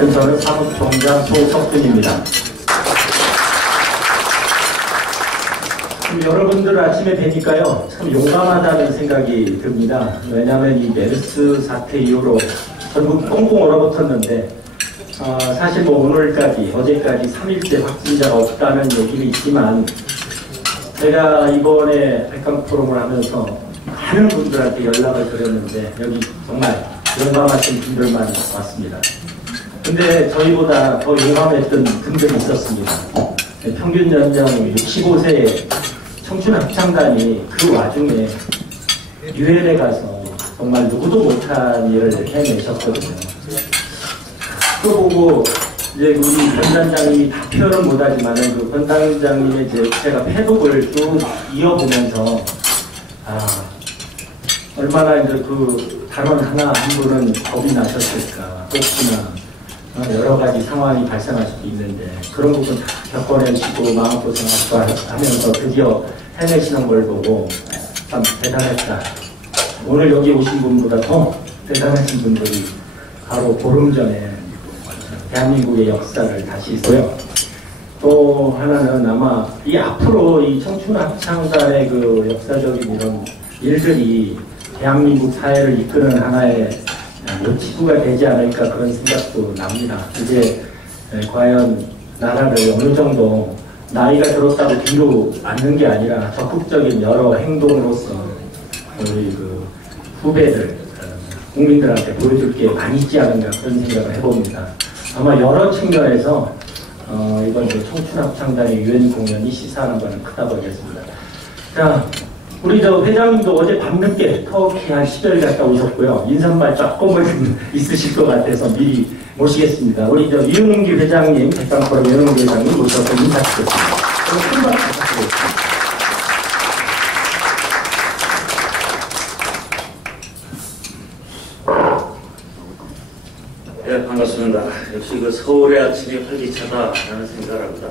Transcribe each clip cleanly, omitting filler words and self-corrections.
하여튼 저는 사무총장 소석준입니다. 여러분들 아침에 뵈니까요, 참 용감하다는 생각이 듭니다. 왜냐하면 이 메르스 사태 이후로 전국 꽁꽁 얼어붙었는데, 사실 뭐 오늘까지, 어제까지 3일째 확진자가 없다는 얘기는 있지만, 제가 이번에 백강 포럼을 하면서 많은 분들한테 연락을 드렸는데, 여기 정말 용감하신 분들만 왔습니다. 근데 저희보다 더 용감했던 분들이 있었습니다. 평균 연령 65세 청춘 합창단이 그 와중에 유엔에 가서 정말 누구도 못한 일을 해내셨거든요. 그거 보고 이제 우리 권단장님이 다 표현은 못하지만은 그 권단장님의 제가 패독을 쭉 이어보면서 얼마나 이제 그 단원 하나 한 분은 겁이 나셨을까. 혹시나 여러 가지 상황이 발생할 수도 있는데 그런 부분 다 겪어내시고 마음고생하면서 드디어 해내시는 걸 보고 참 대단했다. 오늘 여기 오신 분보다 더 대단하신 분들이 바로 보름 전에 대한민국의 역사를 다시 있고요. 또 하나는 아마 이 앞으로 이 청춘합창단의 그 역사적인 이런 일들이 대한민국 사회를 이끄는 하나의 모티브가 되지 않을까 그런 생각도 납니다. 이제 과연 나라를 어느 정도 나이가 들었다고 뒤로 앉는 게 아니라 적극적인 여러 행동으로서 우리 그 후배들, 국민들한테 보여줄 게 많이 있지 않은가 그런 생각을 해봅니다. 아마 여러 측면에서 이번 청춘합창단의 유엔 공연이 시사하는 바는 크다 보겠습니다. 자, 우리 저 회장님도 어제 밤늦게 터키 한 10여 갔다 오셨고요. 인사말 조금은 있으실 것 같아서 미리 모시겠습니다. 우리 저 이은웅기 회장님, 백강포럼 이은웅기 회장님 모셔서 인사드리겠습니다. 큰 박수 부탁드리겠습니다. 네, 반갑습니다. 역시 그 서울의 아침이 활기차다라는 생각을 합니다.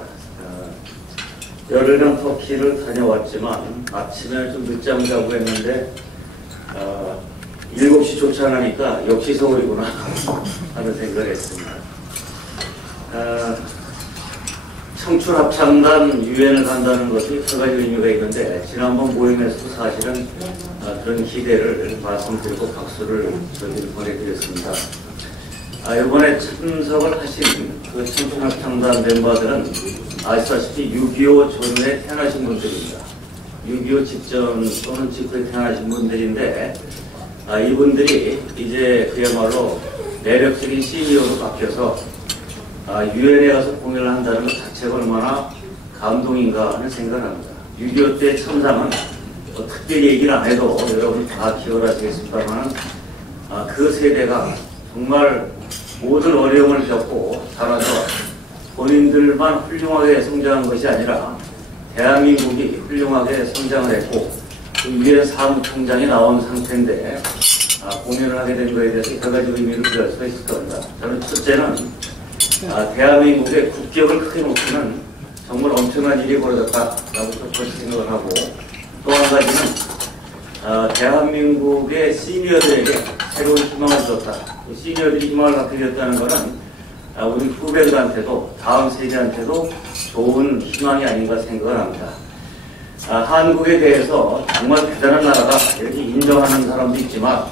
열흘간 터키를 다녀왔지만 아침에 좀 늦잠 자고 했는데 7시 조차 안 하니까 역시 서울이구나 하는 생각을 했습니다. 청춘합창단 유엔을 간다는 것이 여러 가지 의미가 있는데 지난번 모임에서도 사실은 그런 기대를 말씀드리고 박수를 저희들이 보내드렸습니다. 이번에 참석을 하신 그 청춘합창단 멤버들은 아시다시피 6.25 전후에 태어나신 분들입니다. 6.25 직전 또는 직후에 태어나신 분들인데 이분들이 이제 그야말로 매력적인 시니어로 바뀌어서 유엔에 가서 공연을 한다는 것 자체가 얼마나 감동인가 하는 생각을 합니다. 6.25 때 참상은 특별히 얘기를 안 해도 여러분 다 기억을 하시겠습니다만 그 세대가 정말 모든 어려움을 겪고 자라서 본인들만 훌륭하게 성장한 것이 아니라 대한민국이 훌륭하게 성장을 했고 그 유엔 사무총장이 나온 상태인데 공연을 하게 된 것에 대해서 여러 가지 의미를 부여할 수가 있을 겁니다. 저는 첫째는 대한민국의 국격을 크게 높이는 정말 엄청난 일이 벌어졌다라고 첫 번째 생각을 하고 또 한 가지는 대한민국의 시니어들에게 새로운 희망을 줬다. 시니어들이 희망을 갖게 되었다는 것은 우리 후배들한테도 다음 세대한테도 좋은 희망이 아닌가 생각을 합니다. 한국에 대해서 정말 대단한 나라가 이렇게 인정하는 사람도 있지만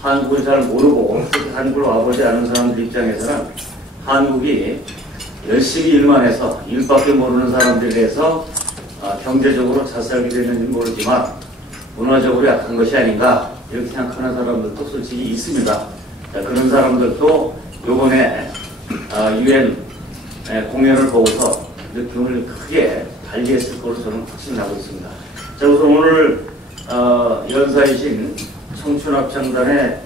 한국을 잘 모르고 특히 한국을 와보지 않은 사람들 입장에서는 한국이 열심히 일만 해서 일밖에 모르는 사람들에 대해서 경제적으로 잘 살게 되는지 모르지만 문화적으로 약한 것이 아닌가 이렇게 생각하는 사람들도 솔직히 있습니다. 그런 사람들도 요번에 유엔 공연을 보고서 느낌을 크게 발휘했을 것으로 저는 확신하고 있습니다. 자, 우선 오늘 연사이신 청춘합창단의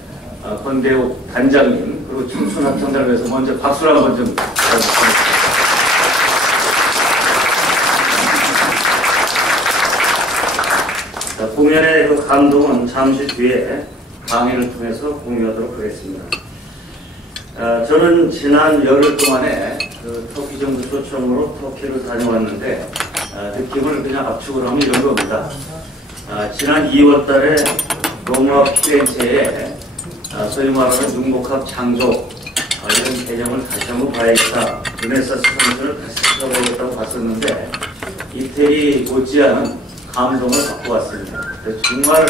권대욱 단장님 그리고 청춘합창단을 위해서 먼저 박수를 한번 좀 부탁드립니다. 공연의 그 감동은 잠시 뒤에 강의를 통해서 공유하도록 하겠습니다. 저는 지난 열흘 동안에 그 터키 정부 초청으로 터키를 다녀왔는데 느낌을 그냥 압축을 하면 이런 겁니다. 지난 2월 달에 로마 피렌체에 소위 말하는 융복합 창조 이런 개념을 다시 한번 봐야겠다. 르네사스 정신을 다시 찾아보겠다고 봤었는데 이태리 못지않은 감동을 갖고 왔습니다. 정말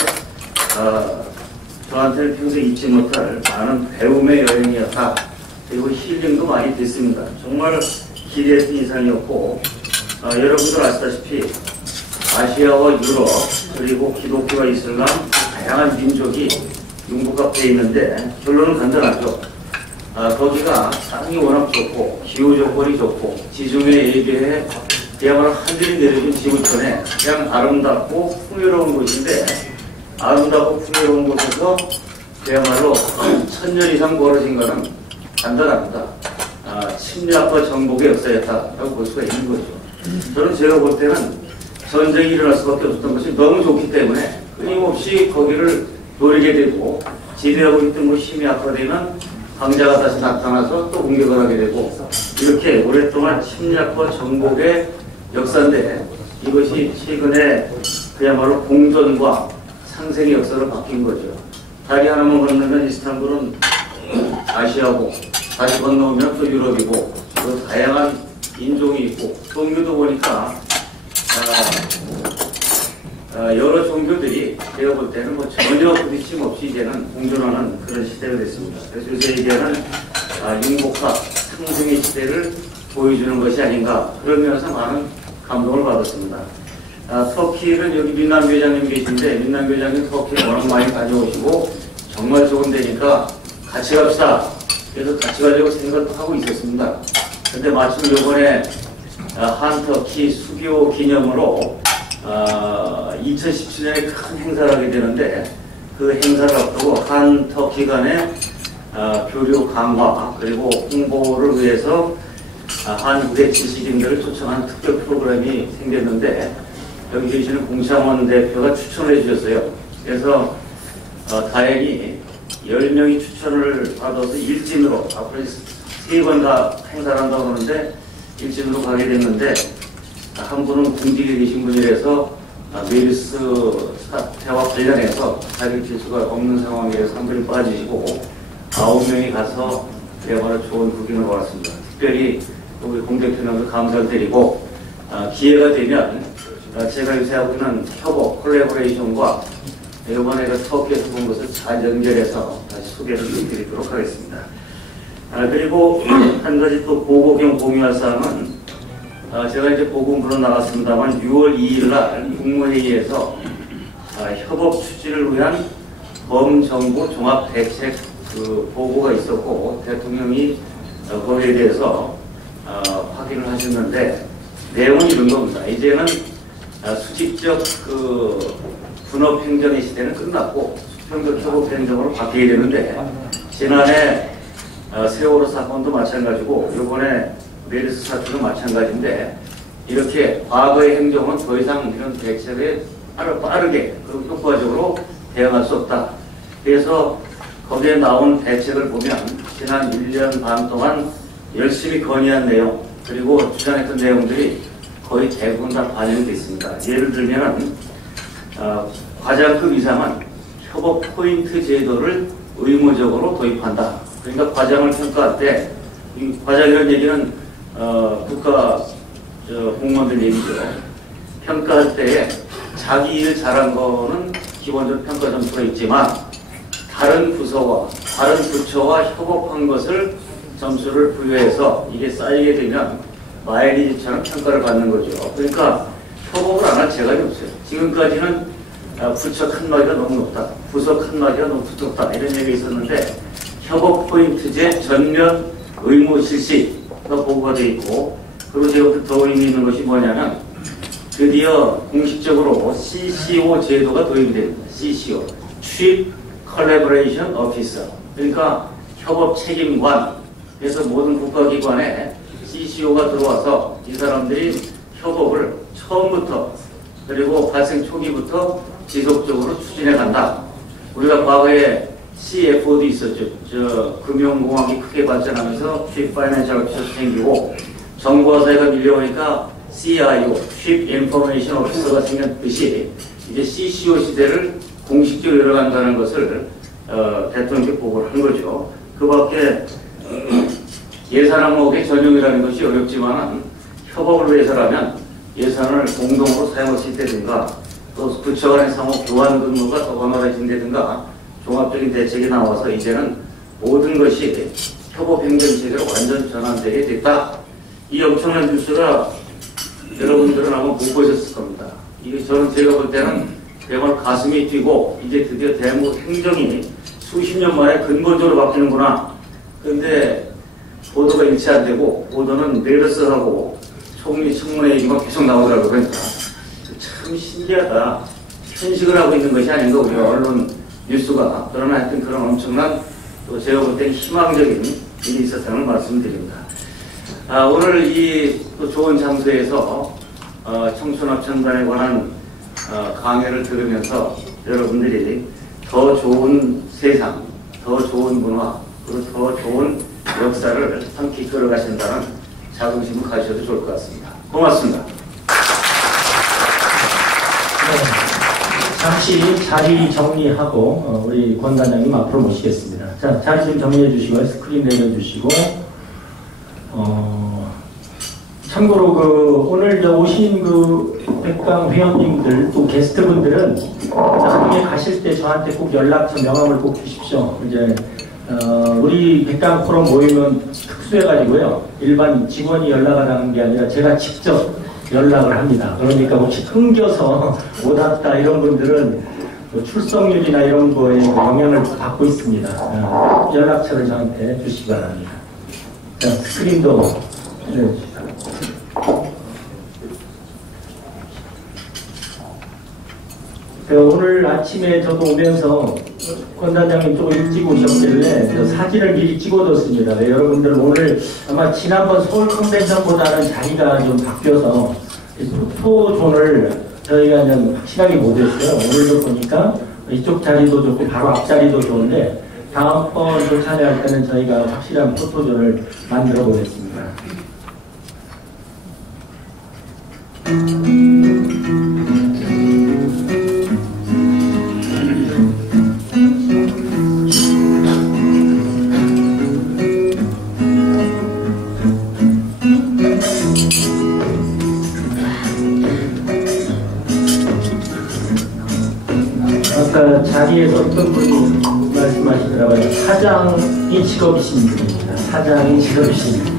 저한테는 평생 잊지 못할 많은 배움의 여행이었다. 그리고 힐링도 많이 됐습니다. 정말 기대했던 이상이었고 여러분들 아시다시피 아시아와 유럽 그리고 기독교와 이슬람 다양한 민족이 융복 앞에 있는데 결론은 간단하죠. 거기가 땅이 워낙 좋고 기후 조건이 좋고 지중해 일개에 그야말로 하늘이 내려준 지구촌에 그냥 아름답고 풍요로운 곳인데 아름답고 풍요로운 곳에서 그야말로 1000년 이상 벌어진 것은 간단합니다. 침략과 정복의 역사였다라고 볼 수가 있는 거죠. 저는 제가 볼 때는 전쟁이 일어날 수밖에 없었던 것이 너무 좋기 때문에 끊임없이 거기를 노리게 되고 지배하고 있던 곳이 힘이 악화되면 강자가 다시 나타나서 또 공격을 하게 되고 이렇게 오랫동안 침략과 정복의 역사인데 이것이 최근에 그야말로 공존과 상생의 역사로 바뀐 거죠. 다리 하나만 건너면 이스탄불은 아시아고 다시 건너오면 또 유럽이고 또 다양한 인종이 있고 종교도 보니까 여러 종교들이 제가 볼 때는 뭐 전혀 부딪힘 없이 이제는 공존하는 그런 시대가 됐습니다. 그래서 요새 이제는 융복합 상승의 시대를 보여주는 것이 아닌가 그런 면에서 많은 감동을 받았습니다. 터키는 여기 민남 회장님 계신데 민남 회장님 터키 워낙 많이 다녀오시고 정말 좋은 데니까 같이 갑시다. 그래서 같이 가려고 생각도 하고 있었습니다. 근데 마침 요번에 한터키 수교 기념으로 2017년에 큰 행사를 하게 되는데 그 행사를 앞두고 한터키 간의 교류 강화 그리고 홍보를 위해서 한국의 지식인들을 초청한 특별 프로그램이 생겼는데 여기 계시는 공창원 대표가 추천을 해주셨어요. 그래서 다행히 10명이 추천을 받아서 일진으로 앞으로 3번 다 행사를 한다고 하는데 일진으로 가게 됐는데 한 분은 군직에 계신 분이라서 메르스 사태와 관련해서 자기 필수가 없는 상황이라서 한 분이 빠지시고 9명이 가서 그야말로 좋은 구경을 받았습니다. 특별히 우리 공 대표님도 감사를 드리고 기회가 되면 제가 요새 하고 있는 협업 콜래보레이션과 이번에 터키에서 본 것을 잘 연결해서 다시 소개를 드리도록 하겠습니다. 그리고 한 가지 또 보고 겸 공유할 사항은 제가 이제 보고문으로 나갔습니다만 6월 2일 날 국무회의에서 협업 추진을 위한 범정부 종합대책 보고가 있었고 대통령이 거기에 대해서 확인을 하셨는데 내용은 이런 겁니다. 이제는 수직적 분업 행정의 시대는 끝났고 수평적 협업 행정으로 바뀌게 되는데 지난해 세월호 사건도 마찬가지고 이번에 메르스 사태도 마찬가지인데 이렇게 과거의 행정은 더 이상 이런 대책에 빠르게 그리고 효과적으로 대응할 수 없다. 그래서 거기에 나온 대책을 보면 지난 1년 반 동안 열심히 건의한 내용 그리고 주장했던 내용들이 거의 대부분 다 반영되어 있습니다. 예를 들면 과장급 이상은 협업 포인트 제도를 의무적으로 도입한다. 그러니까 과장을 평가할 때 이 과장이라는 얘기는 국가 공무원들 얘기죠. 평가할 때에 자기 일 잘한 거는 기본적으로 평가 점수가 있지만 다른 부서와 다른 부처와 협업한 것을 점수를 부여해서 이게 쌓이게 되면 마일리지처럼 평가를 받는 거죠. 그러니까 협업을 안 할 재간이 없어요. 지금까지는 부처 칸막이가 너무 높다, 부서 칸막이가 너무 두텁다 이런 얘기가 있었는데 협업 포인트제 전면 의무 실시가 보고가 되어 있고 그리고 제가 더 의미 있는 것이 뭐냐면 드디어 공식적으로 CCO 제도가 도입이 됩니다. CCO, Chief Collaboration Officer. 그러니까 협업 책임관. 그래서 모든 국가기관에 CCO가 들어와서 이 사람들이 협업을 처음부터 그리고 발생 초기부터 지속적으로 추진해 간다. 우리가 과거에 CFO도 있었죠. 금융공학이 크게 발전하면서 Chief Financial Officer 생기고 정부와 사회가 밀려오니까 CIO, Chief Information Officer가 생겼듯이 이제 CCO 시대를 공식적으로 열어간다는 것을 대통령께 보고를 한 거죠. 그 밖에 예산 항목의 전용이라는 것이 어렵지만 협업을 위해서라면 예산을 공동으로 사용할 수 있다든가 또 부처 간의 상호 교환 근무가 더 원활해진다든가 종합적인 대책이 나와서 이제는 모든 것이 협업 행정체계로 완전 전환되게 됐다. 이 엄청난 뉴스가 여러분들은 아마 못 보셨을 겁니다. 이게 제가 볼 때는 정말 가슴이 뛰고 이제 드디어 대한민국 행정이 수십 년 만에 근본적으로 바뀌는구나. 그런데 보도가 일치 안 되고 보도는 메르스하고 총리 청문회 얘기만 계속 나오더라고요. 그러니까 참 신기하다. 현식을 하고 있는 것이 아닌가 우리 언론 뉴스가. 그러나 하여튼 그런 엄청난 또 제가 볼 때 희망적인 일이 있었다는 말씀드립니다. 오늘 이 또 좋은 장소에서 청춘합창단에 관한 강의를 들으면서 여러분들이 더 좋은 세상, 더 좋은 문화, 그리고 더 좋은 역사를 함께 이끌어가신다는 자긍심을 가지셔도 좋을 것 같습니다. 고맙습니다. 네, 잠시 자리 정리하고 우리 권 단장님 앞으로 모시겠습니다. 자, 자리 좀 정리해 주시고 스크린 내려주시고 참고로 오늘 오신 백강 회원님들 또 게스트분들은 나중에 가실 때 저한테 꼭 연락처 명함을 꼭 주십시오. 이제 우리 백강 포럼 모임은 특수해가지고요. 일반 직원이 연락을 하는 게 아니라 제가 직접 연락을 합니다. 그러니까 혹시 끊겨서 못 왔다 이런 분들은 출석률이나 이런 거에 영향을 받고 있습니다. 연락처를 저한테 주시기 바랍니다. 자, 스크린도 내려주시죠. 오늘 아침에 저도 오면서 권 단장님 조금 일찍 오셨길래 사진을 미리 찍어뒀습니다. 네, 여러분들 오늘 아마 지난번 서울 컨벤션보다는 자리가 좀 바뀌어서 포토존을 저희가 좀 확실하게 못했어요. 오늘도 보니까 이쪽 자리도 좋고 바로 앞자리도 좋은데 다음번 또 참여할 때는 저희가 확실한 포토존을 만들어 보겠습니다. 아까 자리에서 어떤 분이 말씀하시더라고요. 사장이 직업이신 분입니다. 사장이 직업이신 분.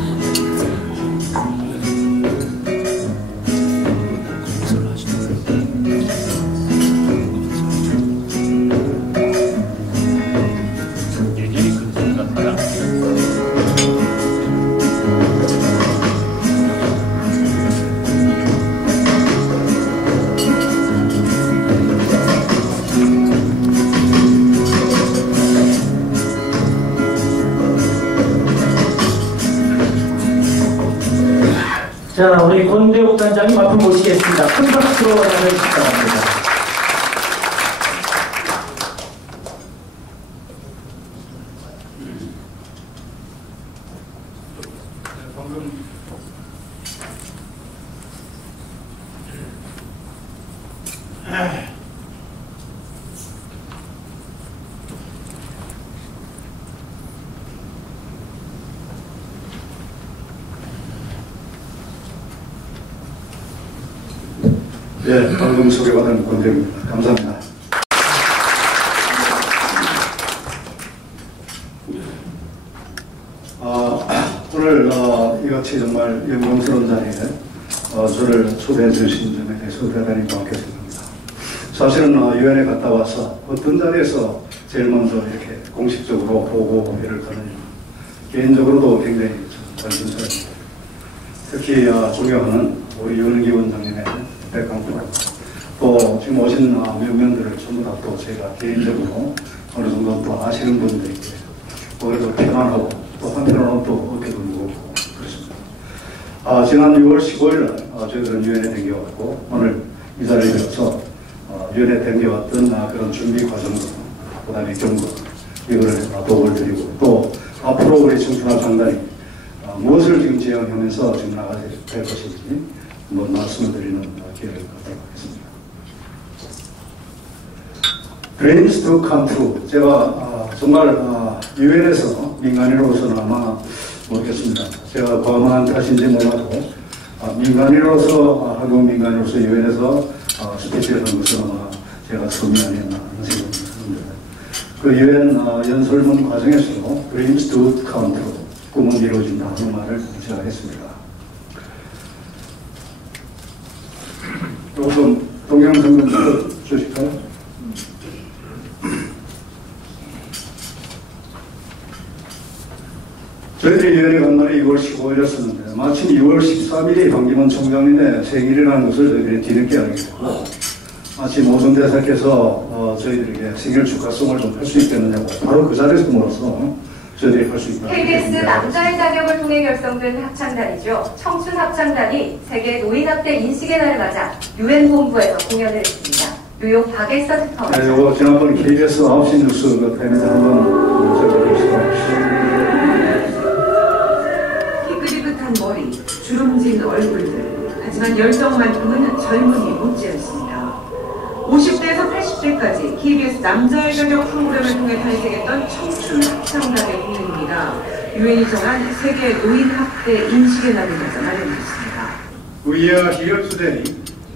자, 우리 권대옥 단장님 앞으로 모시겠습니다. 큰 박수로 나눠주시기 바랍니다. 네, 방금 소개받은 권대입니다. 감사합니다. 오늘 이같이 정말 영광스러운 자리에 저를 초대해 주신 점에 대해서 대단히 고맙겠습니다. 사실은 유엔에 갔다 와서 어떤 자리에서 제일 먼저 이렇게 공식적으로 보고회를 가느냐 개인적으로도 굉장히 관심사입니다. 특히 존경하는 우리 윤은기 원장님의 백강포 또 지금 오신 면면들을 전부 다 또 제가 개인적으로 어느 정도 또 아시는 분들에게 오히려 편안하고 또 한편으로는 또 어깨도 무겁고 그렇습니다. 지난 6월 15일 저희들은 유엔에 댕겨왔고 오늘 이 자리에 들어서 유엔에 댕겨왔던 그런 준비 과정과 그 다음에 경고 이거를 도움을 드리고 또 앞으로 우리 청춘합창단이 무엇을 지금 지향하면서 지금 나가야 될 것인지 한번 말씀을 드리는 기회를 갖도록 하겠습니다. Dreams to come true. 제가 정말 유엔에서 민간인으로서는 아마 모르겠습니다. 제가 과감한 탓인지 몰라도 민간인으로서 한국 민간인으로서 유엔에서 스피치를 한 것은 아마 제가 처음이 아니었나 하는 생각이 듭니다. 그 유엔 연설문 과정에서도 Dreams do come true, 꿈은 이루어진다 하는 말을 제가 했습니다. 조금 동영상 좀 주실까요? 저희들이 유엔에 간 날이 2월 15일이었었는데 마침 2월 13일이 반기문 총장님의 생일이라는 것을 저희들이 뒤늦게 알게 됐고 마침 오준 대사께서 저희들에게 생일 축하송을 좀 할 수 있겠느냐고 바로 그 자리에서 물어서 저희들이 할 수 있다. KBS 남자의 자격을 통해 결성된 합창단이죠. 청춘 합창단이 세계 노인학대 인식의 날을 맞아 유엔 본부에서 공연을 했습니다. 뉴욕 박일서 특파원. 네, 이거 지난번 KBS 9시 뉴스 그 타임에서 한번 저희들이 희끗희끗한 머리, 주름진 얼굴들. 하지만 열정만큼은 젊은이 못지않습니다. 50대에서 80대까지 KBS 남자의 자격 프로그램을 통해 탄생했던 청춘 합창단의 공연입니다. 유엔이 정한 세계 노인 학대 인식의 날을 맞아 마련했습니다. We are here today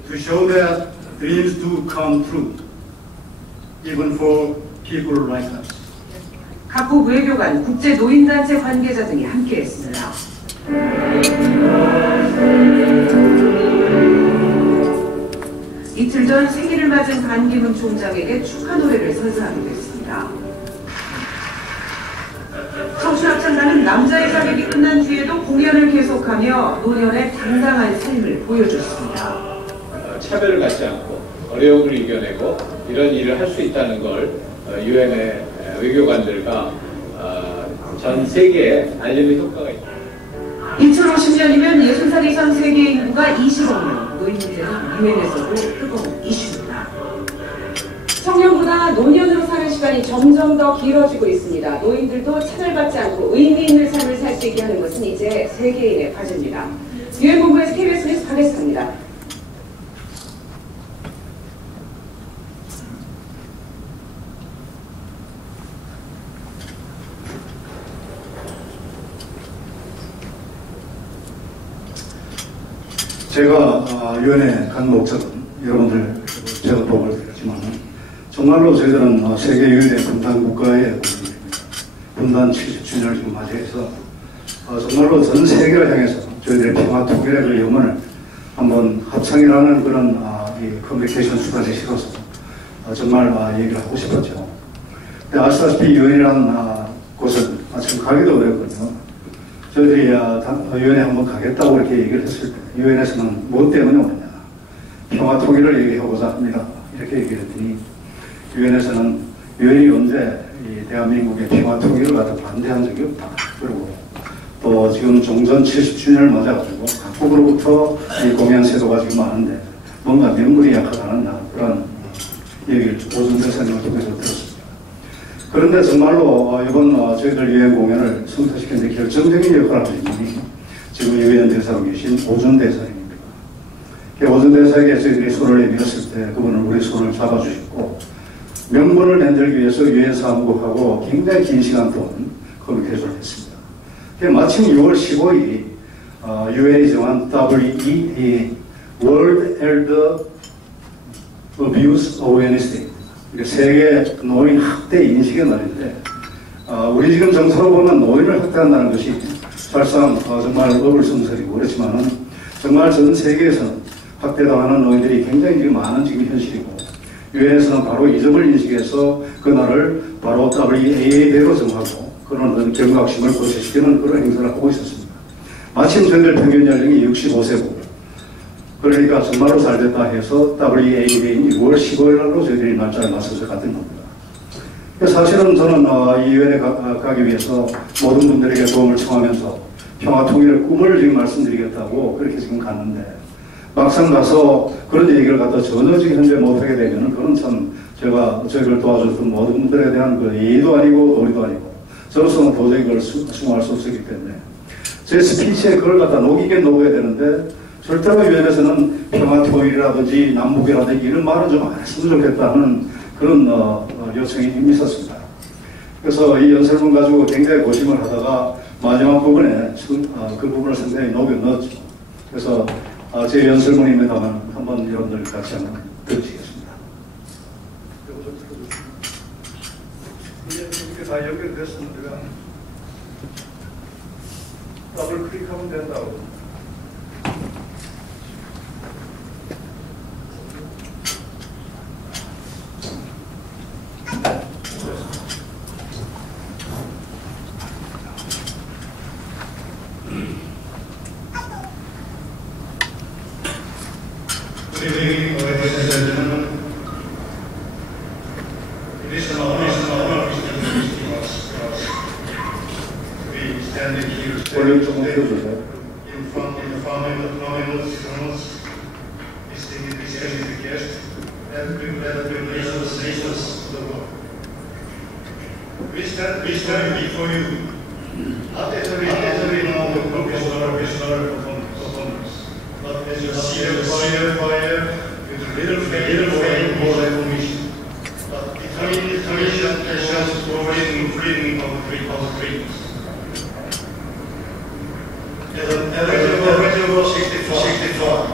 to show that dreams do come true, even for people like us. 각국 외교관, 국제 노인단체 관계자 등이 함께했습니다. 이틀 전 생일을 맞은 반기문 총장에게 축하 노래를 선사하기도 했습니다. 청춘합창단은 남자의 자격이 끝난 뒤에도 공연을 계속하며 노년의 당당한 삶을 보여줬습니다. 차별을 갖지 않고 어려움을 이겨내고 이런 일을 할 수 있다는 걸 유엔의 외교관들과 전 세계에 알리는 효과가 있다. 2050년이면 60살 이상 세계 인구가 20억 명, 노인 문제는 유엔에서도 뜨거운 이슈입니다. 청년보다 노년으로 사는 시간이 점점 더 길어지고 있습니다. 노인들도 차별받지 않고 의미 있는 삶을 살 수 있게 하는 것은 이제 세계인의 과제입니다. 유엔 본부에서 KBS 뉴스 박예수입니다. 제가 유엔에 간 목적은 여러분들 제가 보고를 드렸지만 정말로 저희들은 세계 유일의 분단 국가의 국민입니다. 분단 70주년을 지금 맞이해서 정말로 전 세계를 향해서 저희들의 평화 통일의 그 염원을 한번 합창이라는 그런 이 커뮤니케이션 수단에 실어서 정말 얘기를 하고 싶었죠. 근데 아시다시피 유엔이라는 곳은 지금 가기도 어렵거든요. 저희들이 유엔에 한번 가겠다고 이렇게 얘기를 했을 때 유엔에서는 무엇 때문에 오느냐, 평화 통일을 얘기하고자 합니다 이렇게 얘기를 했더니 유엔에서는 유엔이 언제 이 대한민국의 평화 통일을 갖다 반대한 적이 없다. 그리고 또 지금 종전 70주년을 맞아가지고 각국으로부터 이 공연 세도가 지금 많은데 뭔가 명분이 약하다는 그런 얘기를 오준 대사님을 통해서 들었습니다. 그런데 정말로 이번 저희들 유엔 공연을 성사시키는 데 결정적인 역할을 하신 분이 지금 유엔 대사로 계신 오준 대사님입니다. 오준 대사에게 저희들이 손을 내밀었을 때 그분은 우리 손을 잡아주셨고 명분을 만들기 위해서 유엔 사무국하고 굉장히 긴 시간 동안 커뮤니케이션을 했습니다. 마침 6월 15일이 유엔이 정한 WEA World Elder Abuse Awareness Day, 세계 노인 학대 인식의 날인데 우리 지금 정서로 보면 노인을 학대한다는 것이 사실상 정말 어불성설이고 그렇지만은 정말 전 세계에서는 학대당하는 노인들이 굉장히 지금 많은 지금 현실이고 유엔에서는 바로 이 점을 인식해서 그날을 바로 WEA대로 정하고 그런 경각심을 고취시키는 그런 행사를 하고 있었습니다. 마침 저희들 평균 연령이 65세고 그러니까 정말로 잘됐다 해서 WEA인 6월 15일로 저희들이 날짜를 맞춰서 갔던 겁니다. 사실은 저는 이 유엔에 가기 위해서 모든 분들에게 도움을 청하면서 평화 통일의 꿈을 지금 말씀드리겠다고 그렇게 지금 갔는데 막상 가서 그런 얘기를 갖다 전혀 지금 현재 못하게 되면 그건 참 제가 저희를 도와줬던 모든 분들에 대한 그 예의도 아니고 도리도 아니고 저로서는 도저히 그걸 수용할 수 없었기 때문에 제 스피치에 그걸 갖다 녹이긴 녹여야 되는데 절대로 유엔에서는 평화 통일이라든지 남북이라든지 이런 말은 좀 안 했으면 좋겠다는 그런 요청이 이미 있었습니다. 그래서 이 연설문 가지고 굉장히 고심을 하다가 마지막 부분에 그 부분을 상당히 녹여 넣었죠. 그래서 제 연설문입니다만 한번 여러분들 같이 한번 들으시겠습니다. 이게 다 연결됐습니다. 더블 클릭하면 된다고. Good evening, ladies and gentlemen. It is an honor to be standing here today in front of the prominent distinguished guests and nations of the world. We stand before you, not as a normal professional performance, but as your sincere fire with little faith for reformation, but determination, passion for freedom of dreams. As a 64,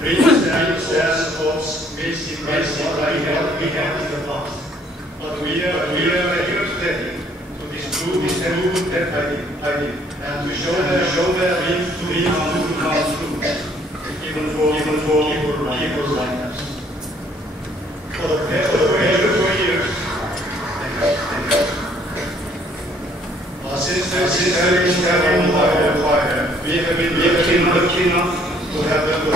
dreams and hopes may seem like we have in the past, but we are here today to disprove that idea and to show that dreams to come true, even for people like us. For the past 4 years, since having fire, we have been lucky enough to have our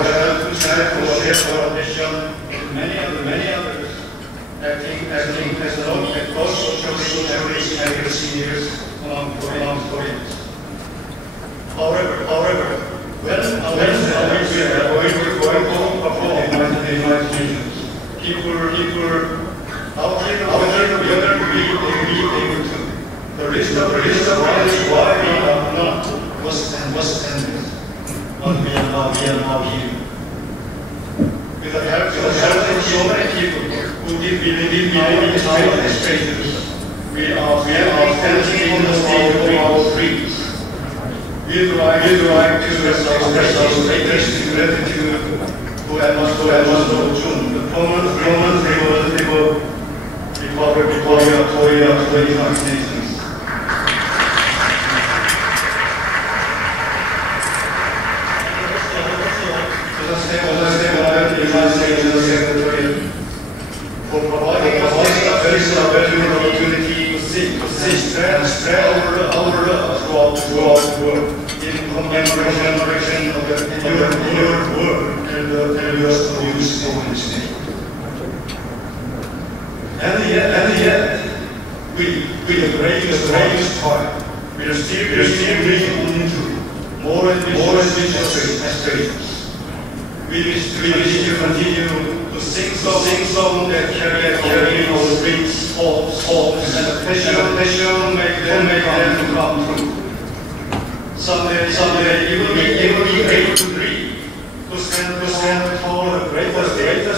attention and many others acting as a close social seniors among Koreans. However, when we are going to perform imaginations, people out there whether we able to. The reason why we are not was ended. But we are now here. With the help of so many people who did believe in our strangers, we are standing on the stage of our dreams. We would like to express our greatest gratitude to Ambassador Jun, the former Republic of Korea to the United Nations. For providing us a very opportunity to spread our love throughout the world in commemoration of the endured work and the years of use of this name. And yet, with the greatest heart, we are still reaching into more ambitious aspirations. We wish to continue to sing songs that carry our dreams, hopes, and passion make them come true. Someday you will be able to dream, to stand for the greatest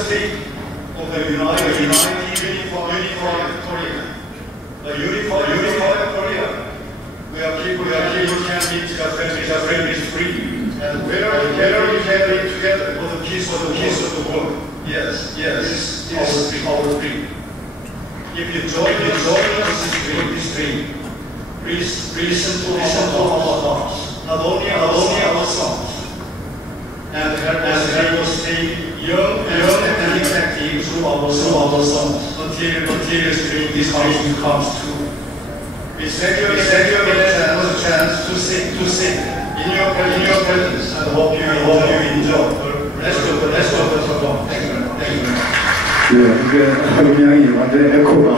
thing of the unified Korea. A unified Korea, where people can meet their families free. And where we can live together for the peace of the world. Yes, this is our dream. If you join this dream, please listen to our songs, not only our songs, and help us stay young and active through our songs until this dream comes true. We thank you for the chance to sing. In your presence, and hope you enjoy the rest of the performance. Thank you. 예, 이게 음향이 완전히 에코가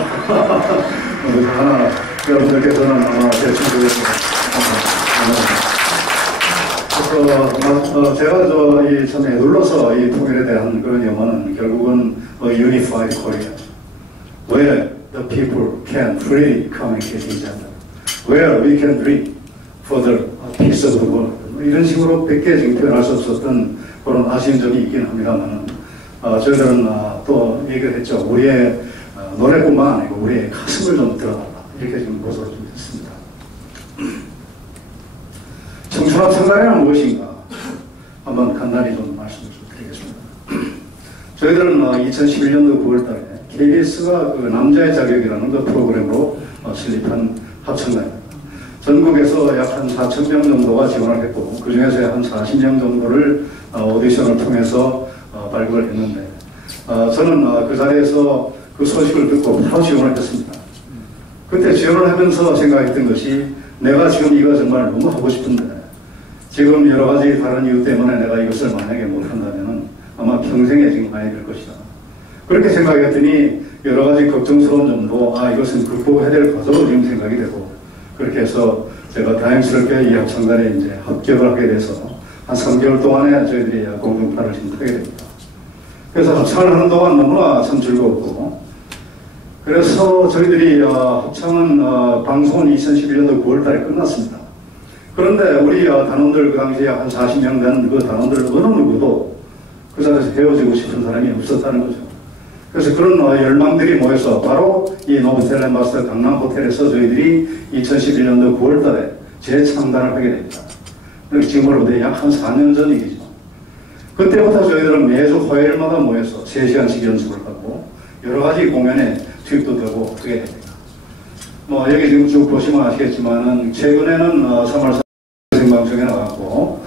하나 여러분들께서는 아마 대충 그래서 제가 이 처음에 눌러서 이 통일에 대한 그런 영화는 결국은 Unified Korea, where the people can freely communicate each other, where we can dream for the peace of the world. 이런 식으로 100개 지금 표현할 수 없었던 그런 아쉬운 점이 있긴 합니다만, 저희들은 또 얘기를 했죠. 우리의 노래뿐만 아니고 우리의 가슴을 좀 들어달라. 이렇게 지금 모습을 좀 했습니다. 청춘합창단이란 무엇인가 한번 간단히 좀 말씀을 드리겠습니다. 저희들은 2011년도 9월달에 KBS가 그 남자의 자격이라는 그 프로그램으로 설립한 합창단입니다. 전국에서 약 한 4,000명 정도가 지원을 했고 그 중에서 한 40명 정도를 오디션을 통해서 발굴을 했는데 저는 그 자리에서 그 소식을 듣고 바로 지원을 했습니다. 그때 지원을 하면서 생각했던 것이 내가 지금 이거 정말 너무 하고 싶은데 지금 여러 가지 다른 이유 때문에 내가 이것을 만약에 못한다면 아마 평생에 지금 가야 될 것이다. 그렇게 생각했더니 여러 가지 걱정스러운 점도 이것은 극복해야 될 과제로 지금 생각이 되고 그렇게 해서 제가 다행스럽게 이 합창단에 이제 합격을 하게 돼서 한 3개월 동안에 저희들이 공중파를 지금 하게 됩니다. 그래서 합창을 하는 동안 너무나 참 즐거웠고 그래서 저희들이 합창은 방송은 2011년도 9월달에 끝났습니다. 그런데 우리 단원들 그 당시에 한 40명 된 그 단원들 어느 누구도 그 자리에서 헤어지고 싶은 사람이 없었다는 거죠. 그래서 그런 열망들이 모여서 바로 이 노브텔 엠바스터 강남 호텔에서 저희들이 2011년도 9월달에 재창단을 하게 됩니다. 지금으로부터 약 한 4년 전 얘기죠. 그때부터 저희들은 매주 화요일마다 모여서 3시간씩 연습을 하고 여러 가지 공연에 투입도 되고 그게 됩니다. 여기 지금 쭉 보시면 아시겠지만은 최근에는 3월 4일 생방송에 나갔고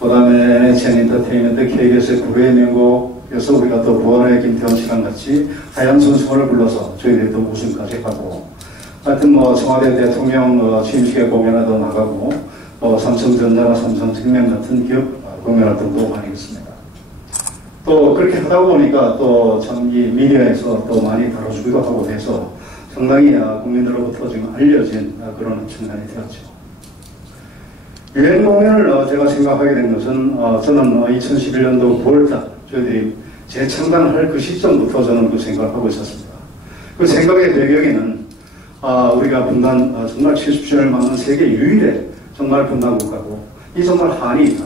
그 다음에 NHN 엔터테인먼트 KBS의 불후의 명곡에서 우리가 또 부활의 김태원 씨랑 같이 하얀 선수를 불러서 저희들이 또 우승까지 하고 하여튼 청와대 대통령 취임식에 공연에도 나가고 삼성전자나 삼성생명 같은 기업 공연 활동도 많이 했습니다. 또 그렇게 하다 보니까 또 참 이 미디어에서 또 많이 다뤄주기도 하고 해서 상당히 국민들로부터 지금 알려진 그런 순간이 되었죠. 유엔 공연을 제가 생각하게 된 것은 저는 2011년도 9월달 저희들이 재창단할 그 시점부터 저는 그 생각을 하고 있었습니다. 그 생각의 배경에는 우리가 분단 정말 70주년을 맞는 세계 유일의 정말 분단 국가고 이 정말 한이다.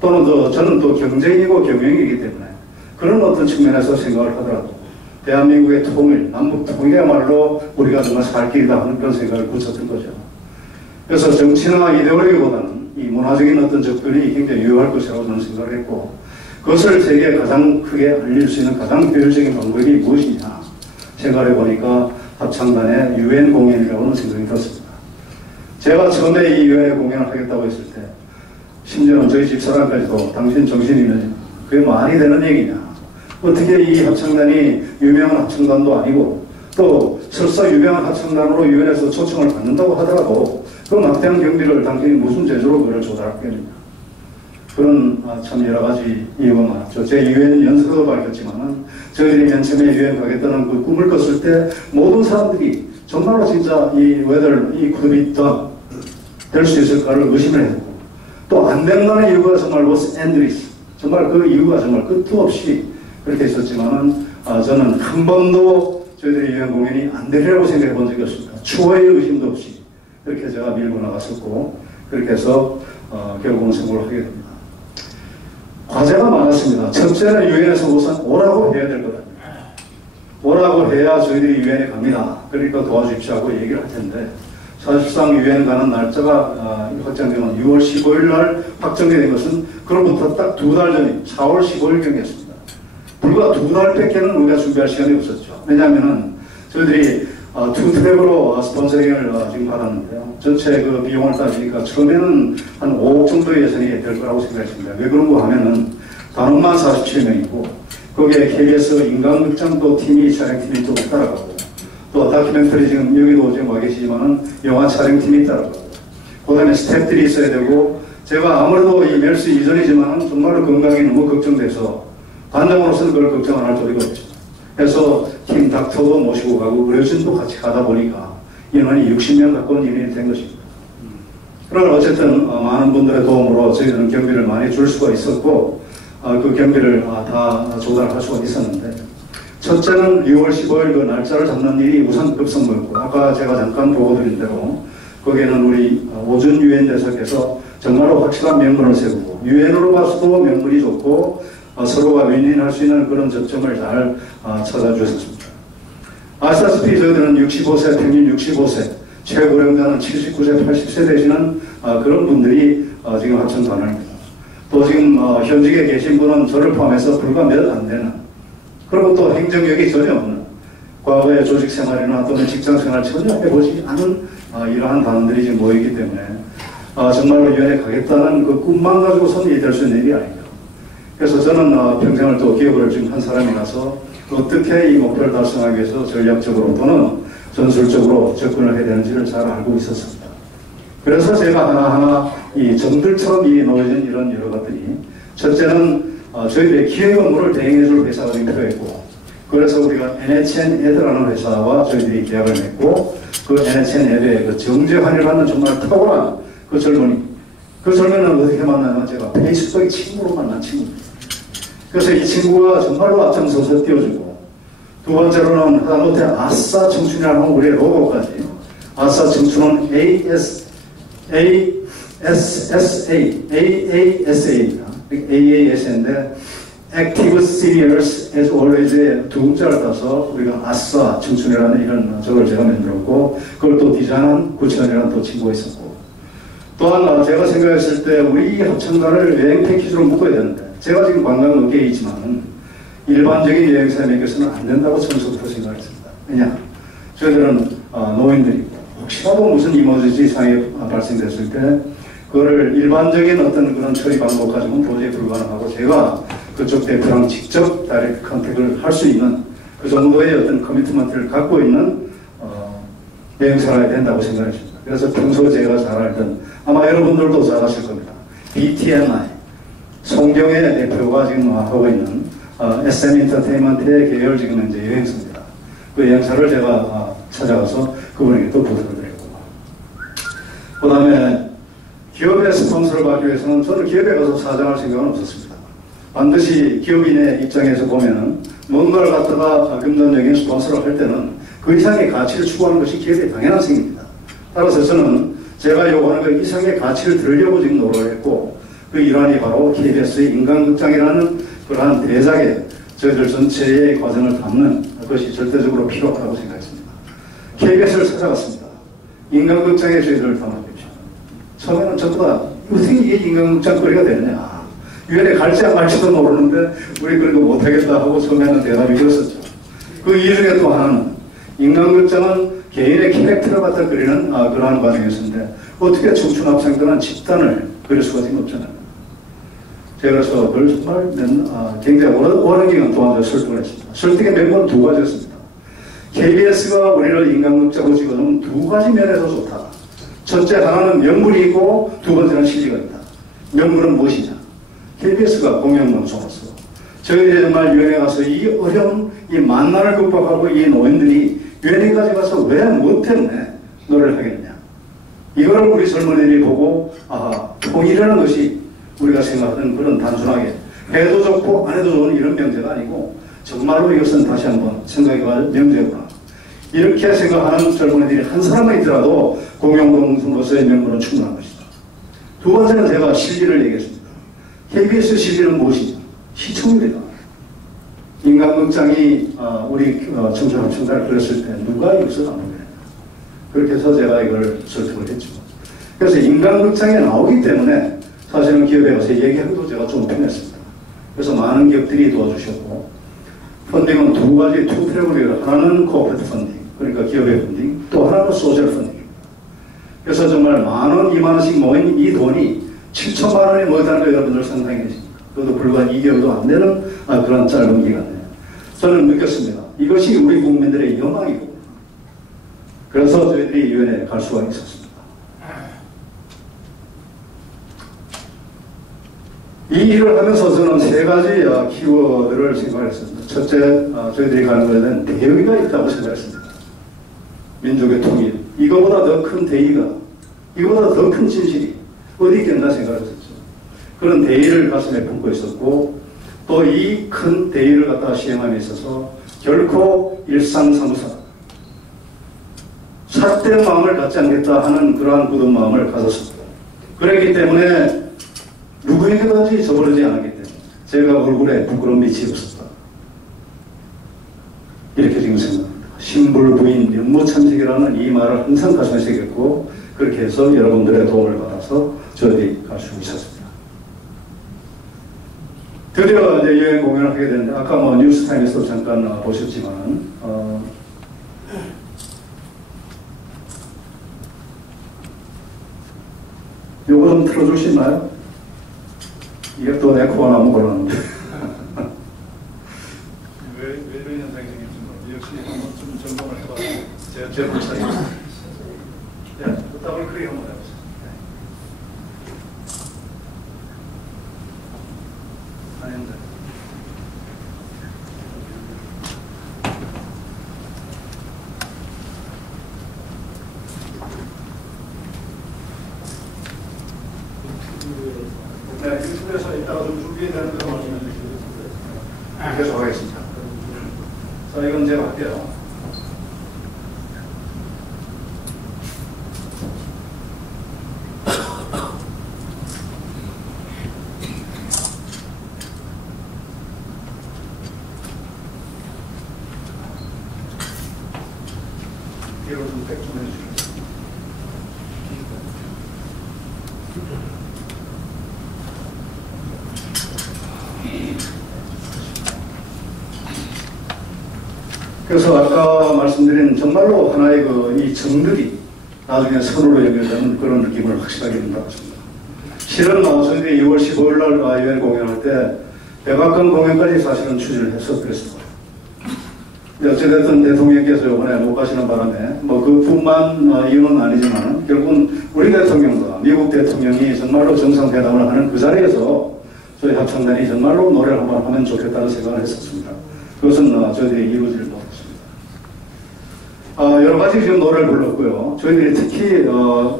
또는 저는 또 경쟁이고 경영이기 때문에 그런 어떤 측면에서 생각을 하더라도 대한민국의 통일, 남북 통일이야말로 우리가 정말 살 길이다 하는 그런 생각을 굳혔던 거죠. 그래서 정치나 이데올로기보다는 이 문화적인 어떤 접근이 굉장히 유효할 것이라고 저는 생각을 했고 그것을 세계에 가장 크게 알릴 수 있는 가장 효율적인 방법이 무엇이냐 생각해 보니까 합창단의 유엔 공연이라고는 생각이 들었습니다. 제가 처음에 이 유엔에 공연을 하겠다고 했을 때 심지어는 저희 집사람까지도 당신 정신이 있느냐 그게 말이 되는 얘기냐 어떻게 이 합창단이 유명한 합창단도 아니고 또 설사 유명한 합창단으로 유엔에서 초청을 받는다고 하더라도 그 막대한 경비를 당신이 무슨 재주로 그걸 조달하겠느냐 그런 참 여러 가지 이유가 많았죠. 제 유엔 연설도 밝혔지만은 저희들이 맨 처음에 유엔 가겠다는 그 꿈을 꿨을 때 모든 사람들이 정말로 진짜 이 그룹이 더 될 수 있을까를 의심을 했고 또 안 된다는 이유가 정말 로스앤젤레스 정말 그 이유가 정말 끝도 없이 그렇게 있었지만은 저는 한 번도 저희들의 유엔 공연이 안 되리라고 생각해 본 적이 없습니다. 추호의 의심도 없이 그렇게 제가 밀고 나갔었고 그렇게 해서 결국은 성공을 하게 됩니다. 과제가 많았습니다. 첫째는 유엔에서 우선 오라고 해야 될 거다. 오라고 해야 저희들이 유엔에 갑니다. 그러니까 도와주십시오 하고 얘기를 할 텐데 사실상 유엔 가는 날짜가 확정된 건 6월 15일 날 확정된 것은 그로부터 딱 2달 전인 4월 15일경이었습니다. 불과 2달밖에는 우리가 준비할 시간이 없었죠. 왜냐하면은 저희들이 투 트랙으로 스폰서링을 지금 받았는데요. 전체 그 비용을 따지니까 처음에는 한 5억 정도의 예산이 될 거라고 생각했습니다. 왜 그런가 하면은 단원만 47명이고 거기에 KBS 인간극장도 팀이 촬영팀이 또 따라가고 또 다큐멘터리 지금 여기도 지금 와 계시지만은 영화 촬영팀이 따라가고 그 다음에 스태프들이 있어야 되고 제가 아무래도 이 멜스 이전이지만은 정말로 건강이 너무 걱정돼서 관장으로서는 그걸 걱정 안 할 도리가 없죠. 그래서 팀 닥터도 모시고 가고 의료진도 같이 가다 보니까 인원이 60명 가까운 인원이 된 것입니다. 그러나 어쨌든 많은 분들의 도움으로 저희들은 경비를 많이 줄 수가 있었고 그 경비를 다 조달할 수가 있었는데 첫째는 6월 15일 그 날짜를 잡는 일이 우선 급선무였고 아까 제가 잠깐 보고드린 대로 거기에는 우리 오준 유엔 대사께서 정말로 확실한 명분을 세우고 유엔으로 봐서도 명분이 좋고 서로가 윈윈할 수 있는 그런 접점을 잘 찾아주셨습니다. 아시다시피 저희들은 65세, 평균 65세, 최고령자는 79세, 80세 되시는 그런 분들이 지금 합창단원입니다. 또 지금 현직에 계신 분은 저를 포함해서 불과 몇 안 되는, 그리고 또 행정력이 전혀 없는, 과거의 조직 생활이나 또는 직장 생활 전혀 해보지 않은 이러한 단원들이 지금 모이기 때문에 정말로 위원회 가겠다는 그 꿈만 가지고서는 이될 수 있는 일이 아니죠. 그래서 저는 평생을 또 기업을 지금 한 사람이라서 어떻게 이 목표를 달성하기 위해서 전략적으로 또는 전술적으로 접근을 해야 되는지를 잘 알고 있었습니다. 그래서 제가 하나하나 이 정들처럼 놓여진 이런 여러 것들이, 첫째는 저희들의 기획 업무를 대행해줄 회사가 필요했고, 그래서 우리가 NHN-Ed라는 회사와 저희들이 계약을 맺고, 그 NHN-Ed의 그 정재환이라는 정말 탁월한 그 젊은이는 어떻게 만나면 제가 페이스북의 친구로 만난 친구입니다. 그래서 이 친구가 정말로 앞장서서 띄워주고, 두 번째로는 하다못해 아싸 청춘이라는 우리의 로고까지, 아싸 청춘은 AASA입니다. AASA인데 Active Seniors as Always의 두 글자를 따서 우리가 아싸 청춘이라는 이런 저걸 제가 만들었고, 그걸 또 디자인한 구치원이라는 또 친구가 있었고, 또한 제가 생각했을 때 우리 합창단을 여행 패키지로 묶어야 되는데, 제가 지금 관광업계에 있지만 일반적인 여행사에 맡겨서는 안 된다고 처음부터 생각했습니다. 왜냐? 저희들은 노인들이고 혹시라도 무슨 이머전시 상황이 발생됐을 때 그거를 일반적인 어떤 그런 처리 방법 가지고는 도저히 불가능하고, 제가 그쪽 대표랑 직접 다이렉트 컨택을 할 수 있는 그 정도의 어떤 커미트먼트를 갖고 있는 여행사가 된다고 생각했습니다. 그래서 평소 제가 잘 알던, 아마 여러분들도 잘 아실 겁니다. BTMI, 송경의 대표가 지금 하고 있는 SM 엔터테인먼트의 계열 지금 이제 여행사입니다. 그 여행사를 제가 찾아가서 그분에게 또 부탁을 드렸고, 그 다음에 기업의 스폰서를 받기 위해서는 저는 기업에 가서 사장할 생각은 없었습니다. 반드시 기업인의 입장에서 보면은 뭔가를 갖다가 금전적인 스폰서를 할 때는 그 이상의 가치를 추구하는 것이 기업의 당연한 생입니다. 따라서 저는 제가 요구하는 그 이상의 가치를 들으려고 지금 노력을 했고, 그 일환이 바로 KBS의 인간극장이라는 그러한 대작의 저희들 전체의 과정을 담는 것이 절대적으로 필요하다고 생각했습니다. KBS를 찾아갔습니다. 인간극장에 저희들을 담아주십시오. 처음에는 전부 다 어떻게 이게 인간극장 거리가 되느냐, 위원회 갈지 안 갈지도 모르는데 우리 그런 거 못하겠다 하고 처음에는 대답이 이었었죠. 그 이중에 또 하나는 인간극장은 개인의 캐릭터를 갖다 그리는 그러한 과정이었는데 어떻게 청춘합창단한 집단을 그릴 수가 지금 없잖아요. 제가 그래서 그걸 정말 굉장히 오랜 기간 동안 설득을 했습니다. 설득의 멤버는 두 가지였습니다. KBS가 우리를 인간극장으로 찍어주면 두 가지 면에서 좋다. 첫째, 하나는 명물이 있고 두 번째는 실리가 있다. 명물은 무엇이냐? KBS가 공영방송으로서 저희들이 정말 유엔에 가서 이 어려운 이 만난을 극복하고 이 노인들이 유엔에까지 가서 왜 뭐 때문에 노래를 하겠느냐, 이거를 우리 젊은이들이 보고 통일이라는 것이 우리가 생각하는 그런 단순하게 해도 좋고 안 해도 좋은 이런 명제가 아니고 정말로 이것은 다시 한번 생각해볼 명제구나, 이렇게 생각하는 젊은이들이 한 사람만 있더라도 공영방송으로서의 명분은 충분한 것이다. 두 번째는 제가 실리를 얘기했습니다. KBS 실리는 무엇이냐? 시청률이다. 인간극장이 우리 청춘합창단을 그렸을 때 누가 여기서 나오느냐, 그렇게 해서 제가 이걸 설득을 했죠. 그래서 인간극장에 나오기 때문에 사실은 기업에 가서 얘기하기도 제가 좀 편했습니다. 그래서 많은 기업들이 도와주셨고, 펀딩은 두 가지 투 트랙을, 하나는 코퍼레이트 펀딩, 그러니까 기업의 펀딩, 또 하나는 소셜 펀딩입니다. 그래서 정말 10,000원, 20,000원씩 모인 이 돈이 7천만 원이 모였다는 거 여러분들 상상이 되십니까? 그것도 불과 2개월도 안 되는 그런 짧은 기간에 저는 느꼈습니다. 이것이 우리 국민들의 영광이고, 그래서 저희들이 유엔에 갈 수가 있었습니다. 이 일을 하면서 저는 세 가지 키워드를 생각했습니다. 첫째, 저희들이 가는 것에는 대의가 있다고 생각했습니다. 민족의 통일, 이거보다 더 큰 대의가, 이거보다 더 큰 진실이 어디 있겠나 생각했었죠. 그런 대의를 가슴에 품고 있었고, 또 이 큰 대의를 갖다 시행함에 있어서 결코 일상사무사, 삿된 마음을 갖지 않겠다 하는 그러한 굳은 마음을 가졌습니다. 그렇기 때문에 누구에게든지 저버리지 않았기 때문에 제가 얼굴에 부끄러운 빛이 없었다, 이렇게 지금 생각합니다. 신불부인 면모참직이라는 이 말을 항상 가슴에 새겼고, 그렇게 해서 여러분들의 도움을 받아서 저희들이 갈 수 있었습니다. 드디어 이제 유엔 공연을 하게 되는데, 아까 뭐 뉴스타임에서 잠깐 보셨지만, 요거 좀 틀어주시나요? 이게 또 내 코가 너무 골랐는데. 왜 이런 현상이 생길지 모르겠어요. 역시 한번 좀 점검을 해봐서 제 불사입니다. 네, 더블 클릭 한번 해보세요. 아닌데. 네, 유튜브에서 이따가 좀 준비에 대한 거 말씀해 주시겠습니다. 계속 하겠습니다. 자, 이건 제가 할게요. 뒤로 좀 백 좀 해주시겠습니다. 그래서 아까 말씀드린 정말로 하나의 이 정들이 나중에 선으로 연결되는 그런 느낌을 확실하게 든다고 합니다. 실은 저희들이 2월 15일 날 유엔 공연할 때 백악관 공연까지 사실은 추진을 해서 그랬습니다. 어찌됐든 대통령께서 이번에 못 가시는 바람에 뭐 그뿐만 이유는 아니지만 결국은 우리 대통령과 미국 대통령이 정말로 정상회담을 하는 그 자리에서 저희 합창단이 정말로 노래를 한번 하면 좋겠다는 생각을 했었습니다. 그것은 저희들이 이루어질 못했습니다. 여러 가지 지금 노래를 불렀고요. 저희들이 특히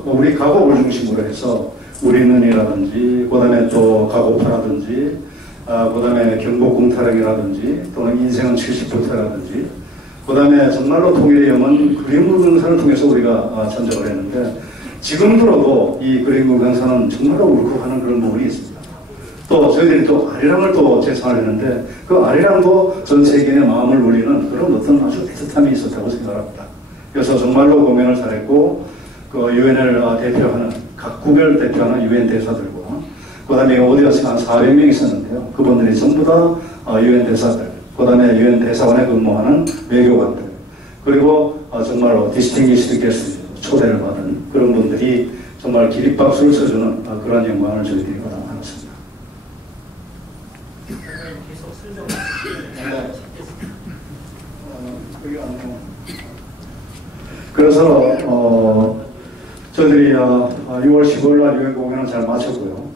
우리 가곡을 중심으로 해서 우리는이라든지, 그 다음에 또 가고파라든지, 그 다음에 경복궁타령이라든지, 또는 인생은 70부터라든지, 그 다음에 정말로 통일의 영혼 그림물강산을 통해서 우리가 전적을 했는데, 지금 들어도 이 그림물강산은 정말로 울컥하는 그런 부분이 있습니다. 또 저희들이 또 아리랑을 또 제창을 했는데, 그 아리랑도 전 세계인의 마음을 울리는 그런 어떤 아주 애틋함이 있었다고 생각합니다. 그래서 정말로 공연을 잘했고, 그 유엔을 대표하는, 각 국을 대표하는 유엔 대사들과, 그 다음에 어디 가서 한 400명 있었는데요. 그분들이 전부 다 유엔 대사들, 그 다음에 유엔 대사관에 근무하는 외교관들, 그리고 정말로 디스팅기시드 게스트 초대를 받은 그런 분들이 정말 기립박수를 써주는 그런 영광을 저희들이 받았습니다. 그래서 저희들이 6월 15일 날 유엔 공연을 잘 마쳤고요.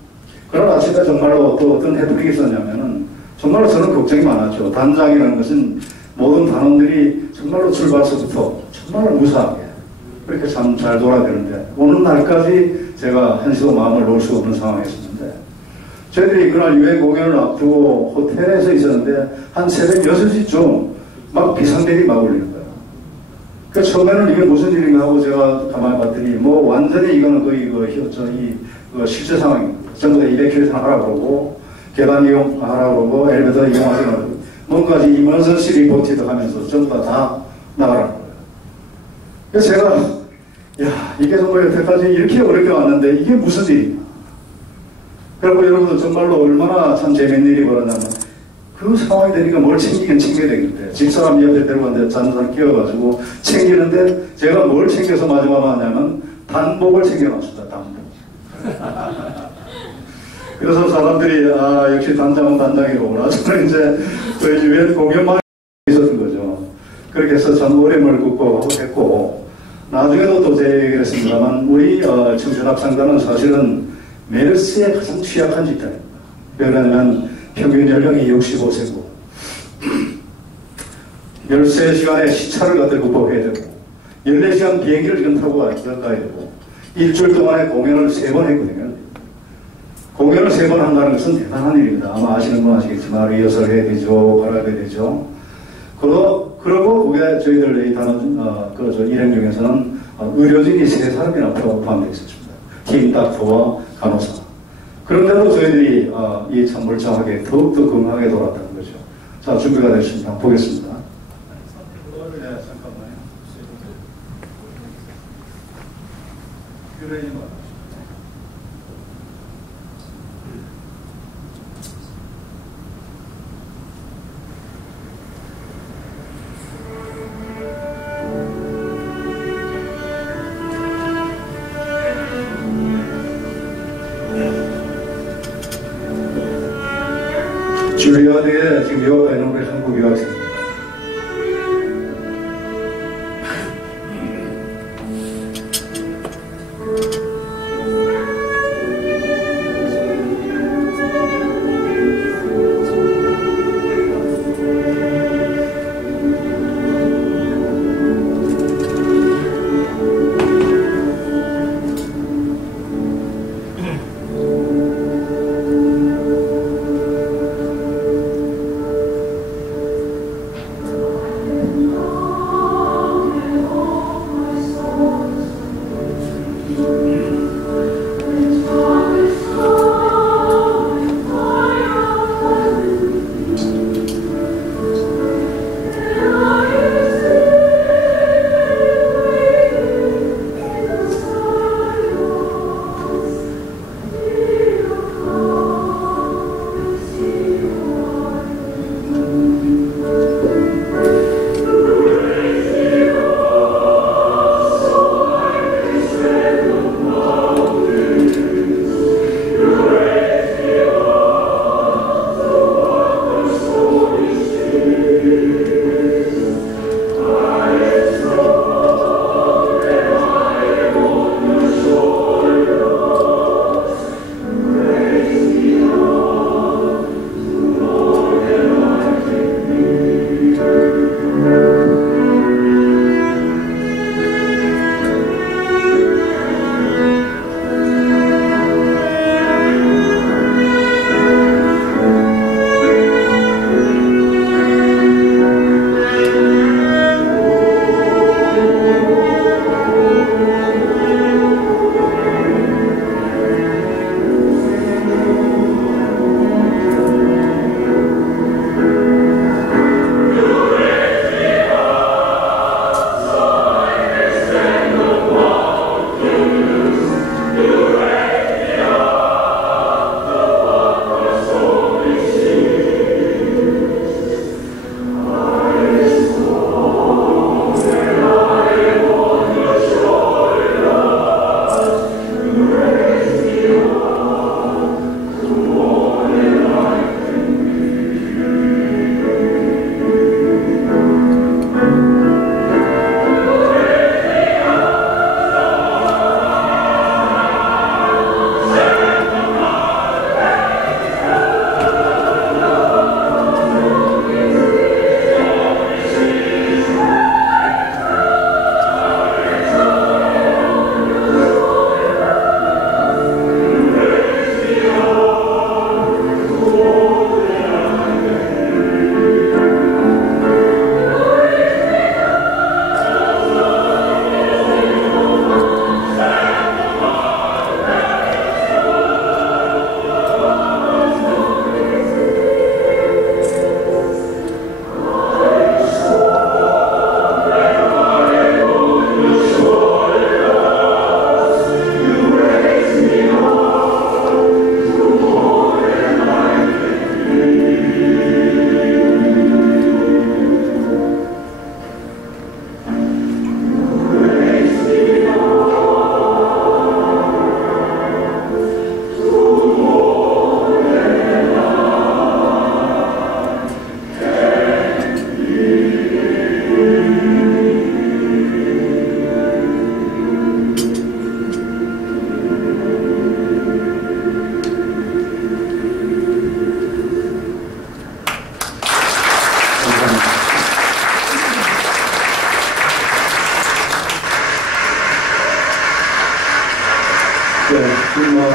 그러나 제가 정말로 또 어떤 해프닝이 있었냐면은 정말로 저는 걱정이 많았죠. 단장이라는 것은 모든 단원들이 정말로 출발서부터 정말로 무사하게 그렇게 참 잘 돌아야 되는데 오는 날까지 제가 한시도 마음을 놓을 수 없는 상황이었는데 저희들이 그날 유엔 공연을 앞두고 호텔에서 있었는데 한 새벽 6시쯤 막 비상벨이 막 울리는 거예요. 그 처음에는 이게 무슨 일인가 하고 제가 가만히 봤더니 뭐 완전히 이거는 거의 실제 상황입니다. 전부 다 200km 하라고 그러고 계단 이용하라고 그러고 엘리베이터 이용하지 말고 뭔가지 이먼선시 리포트도 하면서 전부 다 나가라는 거예요. 그래서 제가 야 이게 정말 여태까지 이렇게 어렵게 왔는데 이게 무슨 일이냐. 그리고 여러분들 정말로 얼마나 참 재밌는 일이 벌어졌냐면 그 상황이 되니까 뭘 챙기긴 챙겨야 되겠는데 집사람 옆에 데려갔는데 잔잔 끼워가지고 챙기는데 제가 뭘 챙겨서 마지막에 하냐면 단복을 챙겨놨습니다. 단복. 그래서 사람들이 역시 단장은 단장이로구나. 저는 이제 저희 유엔 공연만 있었던 거죠. 그렇게 해서 참 어려움을 극복했고 나중에도 또 제 얘기를 했습니다만 우리 청춘합창단은 사실은 메르스에 가장 취약한 집단입니다. 왜냐하면 평균 연령이 65세고 13시간의 시차를 갖다 극복해야 되고 14시간 비행기를 지금 타고 가야 되고 일주일 동안에 공연을 3번 했거든요. 공연을 3번 한다는 것은 대단한 일입니다. 아마 아시는 분 아시겠지만 리허설 해야 되죠. 갈아야 되죠. 그러고 그게 저희들 이 단원 일행 중에서는 의료진이 3사람이나 포함되어 있었습니다. 팀 닥터와 간호사. 그런데도 저희들이 이 참 멀쩡하게 더욱더 건강하게 돌아왔다는 거죠. 자, 준비가 됐습니다. 보겠습니다. 네, 잠깐만요. 유엔이 줄리아드에 지금 유학가 있는 우리 한국 유학생입니다.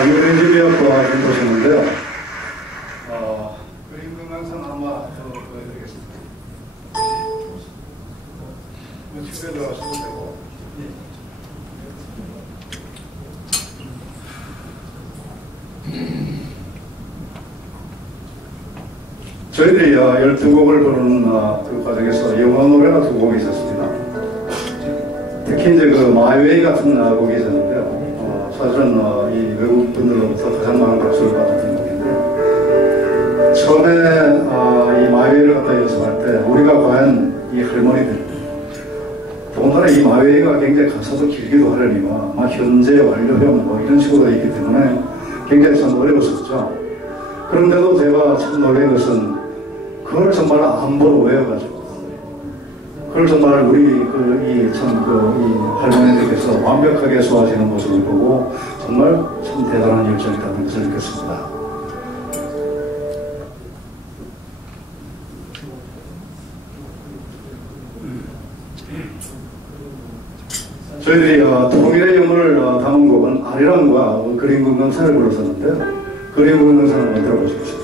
유해진미학과 좀 보셨는데요. 그림 동영상 아마 보여드리겠습니다. 유튜브에 들어가셔도 되고. 저희들이 12곡을 부르는 그 과정에서 영어 노래가 2곡이 있었습니다. 특히 이제 그 마이웨이 같은 곡이 있었는데요. 사실은 이 외국 분들로부터 가장 많은 박수를 받았던 곡인데, 처음에 이 마이웨이를 갖다 연습할 때 우리가 과연 이 할머니들, 더군다나 이 마이웨이가 굉장히 가사도 길기도 하려니와 막 현재 완료형 뭐 이런 식으로 있기 때문에 굉장히 참 어려웠었죠. 그런데도 제가 참 놀란 것은 그걸 정말 안보로 외워가지고 그걸 정말 우리 이 할머니들께서 완벽하게 소화하시는 모습을 보고 정말 참 대단한 열정이라는 것을 느꼈습니다. 저희들이 통일의 영혼을 담은 곡은 아리랑과 그림 금강산을 불렀었는데 그림 금강산을 한번 들어보십시오.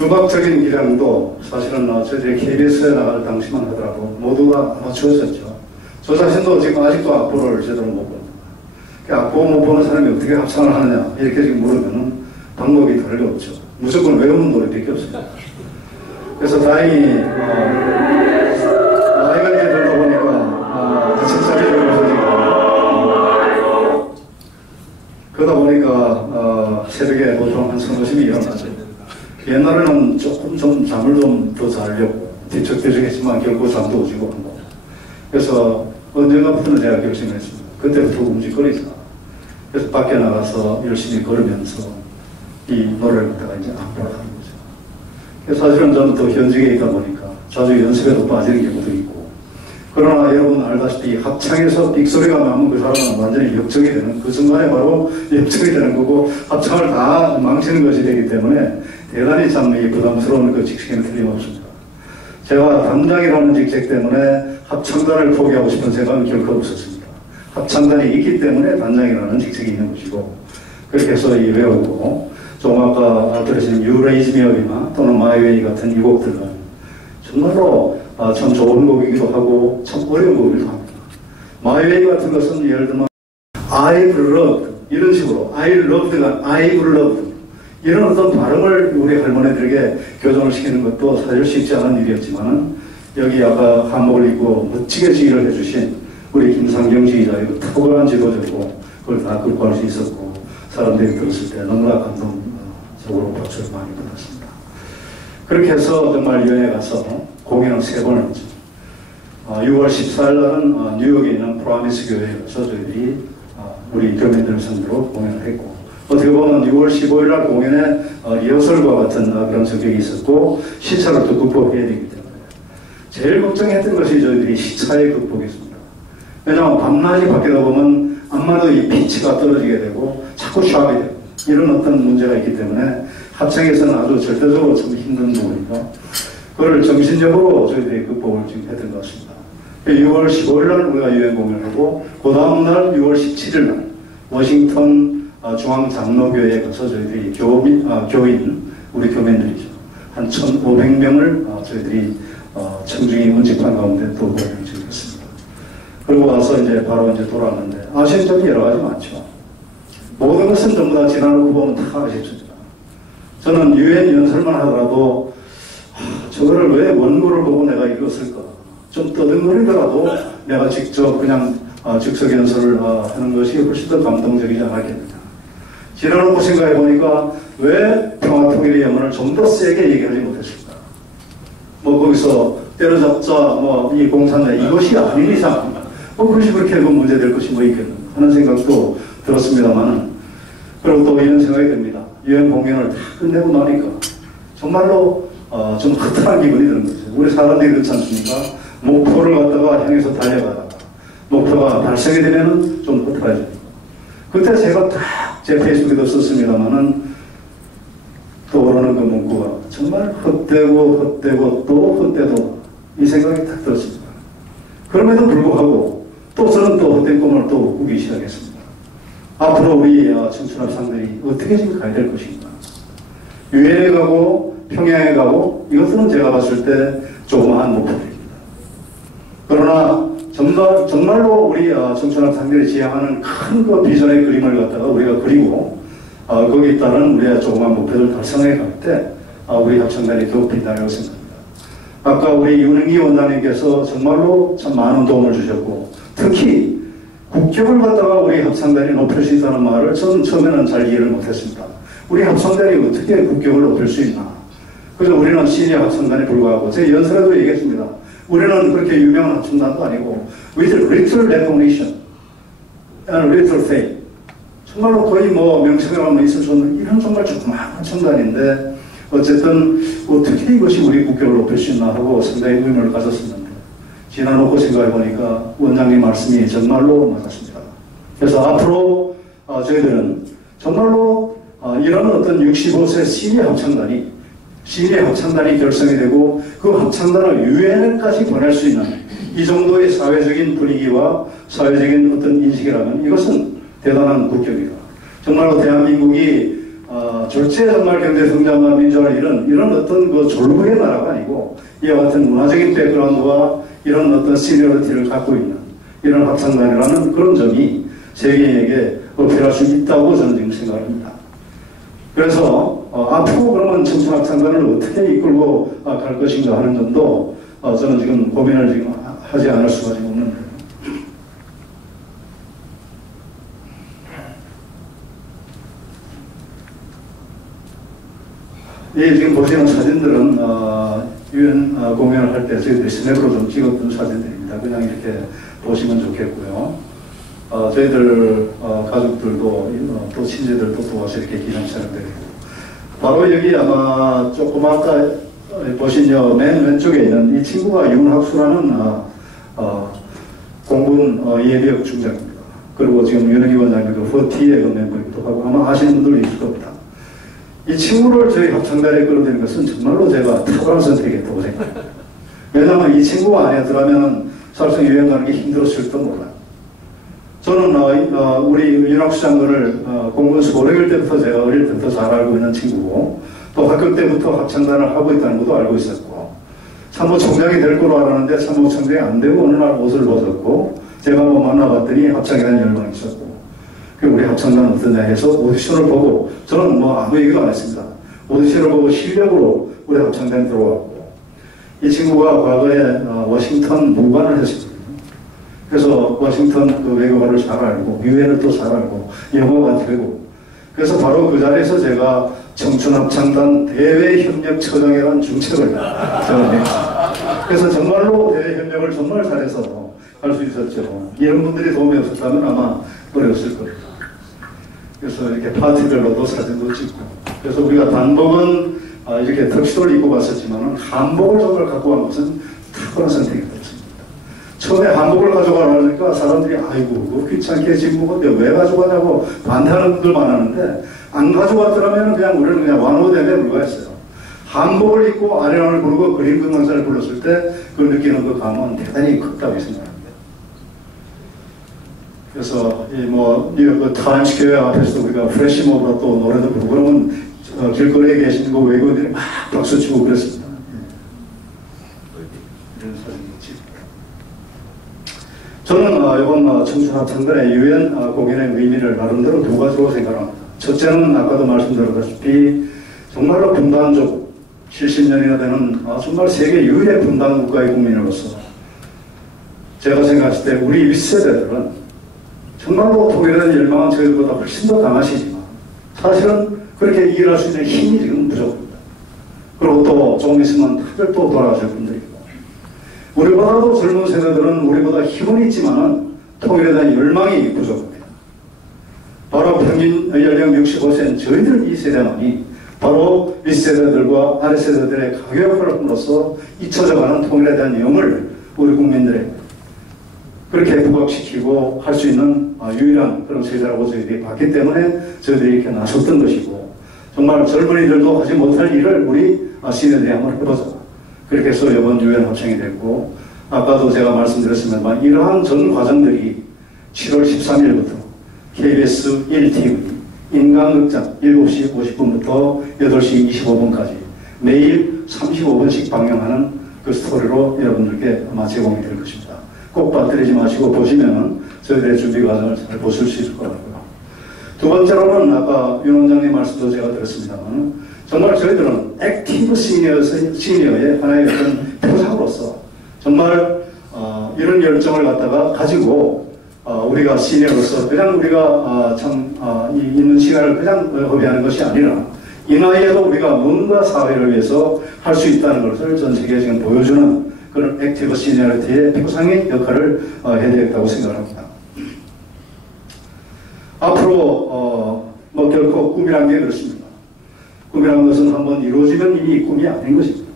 음악적인 기량도 사실은 저희들이 KBS에 나갈 당시만 하더라도 모두가 아마추어였죠. 저 자신도 지금 아직도 악보를 제대로 못 봅니다. 악보 못 보는 사람이 어떻게 합창을 하느냐 이렇게 지금 물으면 방법이 다르게 없죠. 무조건 외우는 노래밖에 없습니다. 그래서 다행히 나이가 이제 들다 보니까 직사적으로 그러다 보니까 새벽에 보통 한 3-4시면 일어나죠. 옛날에는 조금 좀 잠을 좀 더 자려고 뒤척뒤척했지만 결국 잠도 오지고 하고 그래서 언젠가부터는 제가 결심했습니다. 그때부터 움직거리자. 그래서 밖에 나가서 열심히 걸으면서 이 노래를 갖다가 이제 악보를 하는 거죠. 그래서 사실은 저는 또 현직에 있다 보니까 자주 연습에도 빠지는 경우도 있고 그러나 여러분 알다시피 합창에서 빅소리가 나면 그 사람은 완전히 역적이 되는 그 순간에 바로 역적이 되는 거고 합창을 다 망치는 것이 되기 때문에 대단히 참 부담스러운 그 직책에는 틀림없습니다. 제가 담당이라는 직책 때문에 합창단을 포기하고 싶은 생각은 결코 없었습니다. 합창단이 있기 때문에 단장이라는 직책이 있는 것이고 그렇게 해서 외우고 좀 아까 들으신 You Raise Me Up이나 또는 My Way 같은 이 곡들은 정말로 참 좋은 곡이기도 하고 참 어려운 곡이기도 합니다. My Way 같은 것은 예를 들면 I've loved 이런 식으로 I loved가 I've loved 이런 어떤 발음을 우리 할머니들에게 교정을 시키는 것도 사실 쉽지 않은 일이었지만 여기 아까 한복을 입고 멋지게 지휘를 해주신 우리 김상경 지휘자 이거 탁월한 지도자고 그걸 다 극복할 수 있었고 사람들이 들었을 때 너무나 감동적으로 박수를 많이 받았습니다. 그렇게 해서 정말 유엔에 가서 공연을 3번을 했죠. 6월 14일 날은 뉴욕에 있는 프라미스 교회에 가서 저희들이 우리 교민들 상대로 공연을 했고 어떻게 보면 6월 15일 날 공연에 리허설과 같은 그런 성격이 있었고 시차를 또 극복해야 되기 때문에 제일 걱정했던 것이 저희들이 시차의 극복이었습니다. 왜냐하면 밤낮이 바뀌다 보면 아마도 이 피치가 떨어지게 되고 자꾸 샵이 되고 이런 어떤 문제가 있기 때문에 합창에서는 아주 절대적으로 좀 힘든 부분이고 그걸 정신적으로 저희들이 극복을 지금 했던 것 같습니다. 6월 15일 날 우리가 유엔 공연을 하고 그 다음 날 6월 17일 날 워싱턴 중앙장로교회에 가서 저희들이 교인 우리 교민들이죠. 한 1,500명을 저희들이 청중이 운집한 가운데 또 공연을 즐겼습니다. 그리고 와서 이제 바로 이제 돌아왔는데 아쉬운 점이 여러 가지 많죠. 모든 것은 전부 다 지나놓고 보면 다 아쉽습니다. 저는 유엔 연설만 하더라도 저거를 왜 원고를 보고 내가 읽었을까? 좀 떠듬거리더라도 내가 직접 그냥 즉석 연설을 하는 것이 훨씬 더 감동적이지 않았겠느냐. 지나놓고 생각해 보니까 왜 평화통일의 영혼을 좀 더 세게 얘기하지 못했을까? 뭐 거기서 때려잡자, 이 공산자 이것이 아닌 이상 그것이 그렇게 문제될 것이 뭐 있겠나 하는 생각도 들었습니다만은 그리고 또 이런 생각이 듭니다. 유엔 공연을 다 끝내고 나니까 정말로 좀 허탈한 기분이 드는 거죠. 우리 사람들이 그렇지 않습니까? 목표를 갖다가 향해서 달려가다가 목표가 달성이 되면은 좀 허탈해집니다. 그때 제가 딱 제 페이스북에도 썼습니다만은 떠오르는 그 문구가 정말 헛되고 또 헛되도 이 생각이 딱 들었습니다. 그럼에도 불구하고 또 저는 또 헛된 꿈을 또 꾸기 시작했습니다. 앞으로 우리 청춘합상들이 어떻게 지금 가야 될 것인가. 유엔에 가고 평양에 가고 이것들은 제가 봤을 때 조그마한 목표들입니다. 그러나 정말로 우리 청춘합상들이 지향하는 큰 그 비전의 그림을 갖다가 우리가 그리고 거기에 따른 우리의 조그마한 목표를 달성해 갈 때 우리 합창단이 더욱 빛나려고 생각합니다. 아까 우리 윤흥기 원장님께서 정말로 참 많은 도움을 주셨고 특히 국격을 갖다가 우리 합창단이 높일 수 있다는 말을 저는 처음에는 잘 이해를 못했습니다. 우리 합창단이 어떻게 국격을 높일 수 있나. 그래서 우리는 시니어 합창단에 불과하고 제 연설에도 얘기했습니다. 우리는 그렇게 유명한 합창단도 아니고 with little recognition and little fame 정말로 거의 명칭이라면 있을 수 없는 이런 정말 조그마한 합창단인데 어쨌든 어떻게 이것이 우리 국격을 높일 수 있나 하고 상당히 의문을 가졌었는데 지나놓고 생각해보니까 원장님 말씀이 정말로 맞았습니다. 그래서 앞으로 저희들은 정말로 이런 어떤 65세 시니어 합창단이 결성이 되고 그 합창단을 유엔까지 보낼 수 있는 이 정도의 사회적인 분위기와 사회적인 어떤 인식이라면 이것은 대단한 국격이다. 정말로 대한민국이 절제 정말 경제 성장과 민주화 이런 어떤 그 졸부의 나라가 아니고 이와 같은 문화적인 백그라운드와 이런 어떤 시니어리티를 갖고 있는 이런 합창단이라는 그런 점이 세계에게 어필할 수 있다고 저는 지금 생각합니다. 그래서 앞으로 그러면 청춘합창단을 어떻게 이끌고 갈 것인가 하는 점도 저는 지금 고민을 지금 하지 않을 수가 지금 없는데. 이 지금 보시는 사진들은 유엔 공연을 할 때 저희들이 스냅으로 좀 찍었던 사진들입니다. 그냥 이렇게 보시면 좋겠고요. 저희들 가족들도 또 친지들도 도와서 이렇게 기념 촬영되고 바로 여기 아마 조금 아까 보신 맨 왼쪽에 있는 이 친구가 윤학수라는 공군 예비역 중장입니다. 그리고 지금 윤영희 원장님도 허티의 멤버이기도 하고 아마 아시는 분들도 있을 겁니다. 이 친구를 저희 합창단에 끌어들인 것은 정말로 제가 탁월한 선택이었다고 생각합니다. 왜냐하면 이 친구가 아니었더라면 사실상 유행 가는 게 힘들었을지도 몰라요. 저는 우리 윤학수 장군을 공군수 오래될 때부터 제가 어릴 때부터 잘 알고 있는 친구고 또 학교 때부터 합창단을 하고 있다는 것도 알고 있었고 참모총장이 될 거로 알았는데 참모총장이 안 되고 어느 날 옷을 벗었고 제가 만나봤더니 합창에 대한 열망이 있었고 우리 합창단 어떠냐 해서 오디션을 보고 저는 아무 얘기도 안 했습니다. 오디션을 보고 실력으로 우리 합창단에 들어왔고 이 친구가 과거에 워싱턴 무관을 했습니다. 그래서 워싱턴 그 외교관을 잘 알고 유엔을 또 잘 알고 영어가 되고 그래서 바로 그 자리에서 제가 청춘합창단 대외협력처장이라는 중책을 저는 했습니다. 그래서 정말로 대외협력을 정말 잘해서 할 수 있었죠. 이런 분들이 도움이 없었다면 아마 어려웠을 겁니다. 그래서 이렇게 파티별로도 사진도 찍고 그래서 우리가 단복은 이렇게 턱시도를 입고 갔었지만 한복을 정말 갖고 간 것은 탁월한 선택이 됐습니다. 처음에 한복을 가져가려니까 사람들이 아이고 그 귀찮게 집묵은데 왜 가져가냐고 반대하는 분들 많았는데 안 가져갔더라면 그냥 우리는 그냥 완호됨에 불과했어요. 한복을 입고 아련을 부르고 그림 금강산을 불렀을 때 그 느끼는 그 감은 대단히 컸다고 생각합니다. 그래서 뉴욕 타임스퀘어 앞에서 우리가 프레시모브로 또 노래도 부르고 그러면 길거리에 계신 그 외국인들이 막 박수치고 그랬습니다. 이런 사진이 찍고 저는 이번 청춘합창단의 유엔 공연의 의미를 나름대로 두 가지로 생각합니다. 첫째는 아까도 말씀드렸다시피 정말로 분단적 70년이나 되는 정말 세계 유일의 분단 국가의 국민으로서 제가 생각했을 때 우리 윗세대들은 정말로 통일된 열망은 저희보다 훨씬 더 강하시지만 사실은 그렇게 일할 수 있는 힘이 지금 부족합니다. 그리고 또 조금 있으면 다들 또 돌아가실 분들이고 우리보다도 젊은 세대들은 우리보다 힘은 있지만 통일에 대한 열망이 부족합니다. 바로 평균 연령 65세인 저희들 이 세대만이 바로 윗세대들과 아랫세대들의 가교역할을 함으로써 잊혀져가는 통일에 대한 영을 우리 국민들에게 그렇게 부각시키고 할 수 있는 유일한 그런 세대라고 저희들이 봤기 때문에 저희들이 이렇게 나섰던 것이고 정말 젊은이들도 하지 못할 일을 우리 시민들이 한번 해보자. 그렇게 해서 이번 유엔 합창이 됐고 아까도 제가 말씀드렸습니다만 이러한 전 과정들이 7월 13일부터 KBS 1TV 인간극장 7시 50분부터 8시 25분까지 매일 35분씩 방영하는 그 스토리로 여러분들께 아마 제공이 될 것입니다. 꼭 빠뜨리지 마시고 보시면 저희들의 준비 과정을 잘 보실 수 있을 것 같고요. 두 번째로는 아까 윤 원장님 말씀도 제가 들었습니다만 정말 저희들은 액티브 시니어의 하나의 어떤 표상으로서 정말 이런 열정을 갖다가 가지고 우리가 시니어로서 그냥 우리가 있는 시간을 그냥 허비하는 것이 아니라 이 나이에도 우리가 뭔가 사회를 위해서 할 수 있다는 것을 전 세계에 지금 보여주는 그런 액티브 시니어리티의 표상의 역할을 해야 되겠다고 생각합니다. 앞으로 결코 꿈이라는 게 그렇습니다. 꿈이라는 것은 한번 이루어지면 이미 꿈이 아닌 것입니다.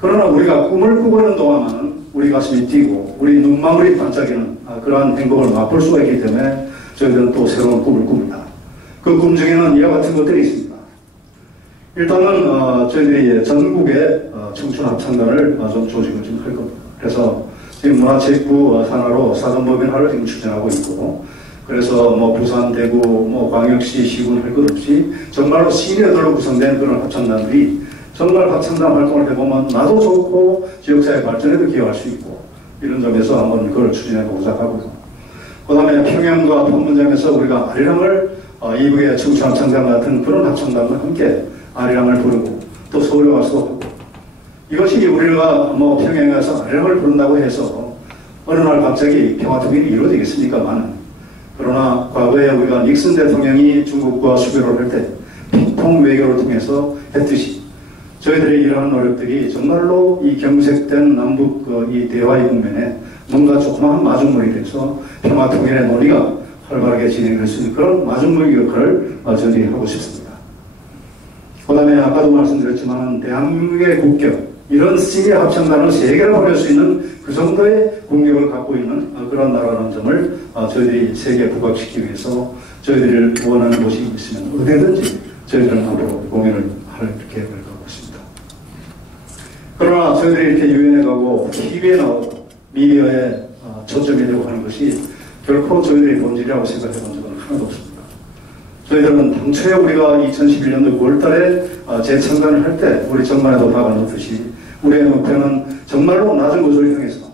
그러나 우리가 꿈을 꾸고 있는 동안은 우리 가슴이 뛰고 우리 눈망울이 반짝이는 그러한 행복을 맛볼 수가 있기 때문에 저희들은 또 새로운 꿈을 꿉니다. 그 꿈 중에는 이와 같은 것들이 있습니다. 일단은 저희들이 전국에 청춘합창단을 좀 조직을 좀 할 겁니다. 그래서 지금 문화체육부 산하로 사전법인화를 지금 추진하고 있고 그래서 뭐 부산, 대구, 뭐 광역시, 시군 할 것 없이 정말로 시니어들로 구성된 그런 합창단들이 정말 합창단 활동을 해보면 나도 좋고 지역사회 발전에도 기여할 수 있고 이런 점에서 한번 그걸 추진해보고자 하고요. 그 다음에 평양과 판문점에서 우리가 아리랑을 이북의 청춘합창단 같은 그런 합창단과 함께 아리랑을 부르고 또 서울에 와서 하고 이것이 우리가 뭐 평양에 가서 아리랑을 부른다고 해서 어느 날 갑자기 평화통일이 이루어지겠습니까만 그러나 과거에 우리가 닉슨 대통령이 중국과 수교를 할 때 핑퐁 외교를 통해서 했듯이 저희들의 이러한 노력들이 정말로 이 경색된 남북 이 대화의 국면에 뭔가 조그마한 마중물이 돼서 평화통일의 논의가 활발하게 진행될 수 있는 그런 마중물 역할을 저희들이 하고 싶습니다. 그 다음에 아까도 말씀드렸지만 대한민국의 국격 이런 시니어 합창단을 세계로 보낼 수 있는 그 정도의 국력을 갖고 있는 그런 나라라는 점을 저희들이 세계에 부각시키기 위해서 저희들이 원하는 곳이 있으면 어디든지 저희들은 앞으로 공연을 할 계획을 갖고 있습니다. 그러나 저희들이 이렇게 유엔에 가고 TV에 나오고 미디어에 초점이 되고 하는 것이 결코 저희들의 본질이라고 생각해 본 적은 하나도 없습니다. 저희들은 당초에 우리가 2011년도 9월달에 재창단을 할 때 우리 전반에도 박아놓듯이 우리의 목표는 정말로 낮은 곳을 향해서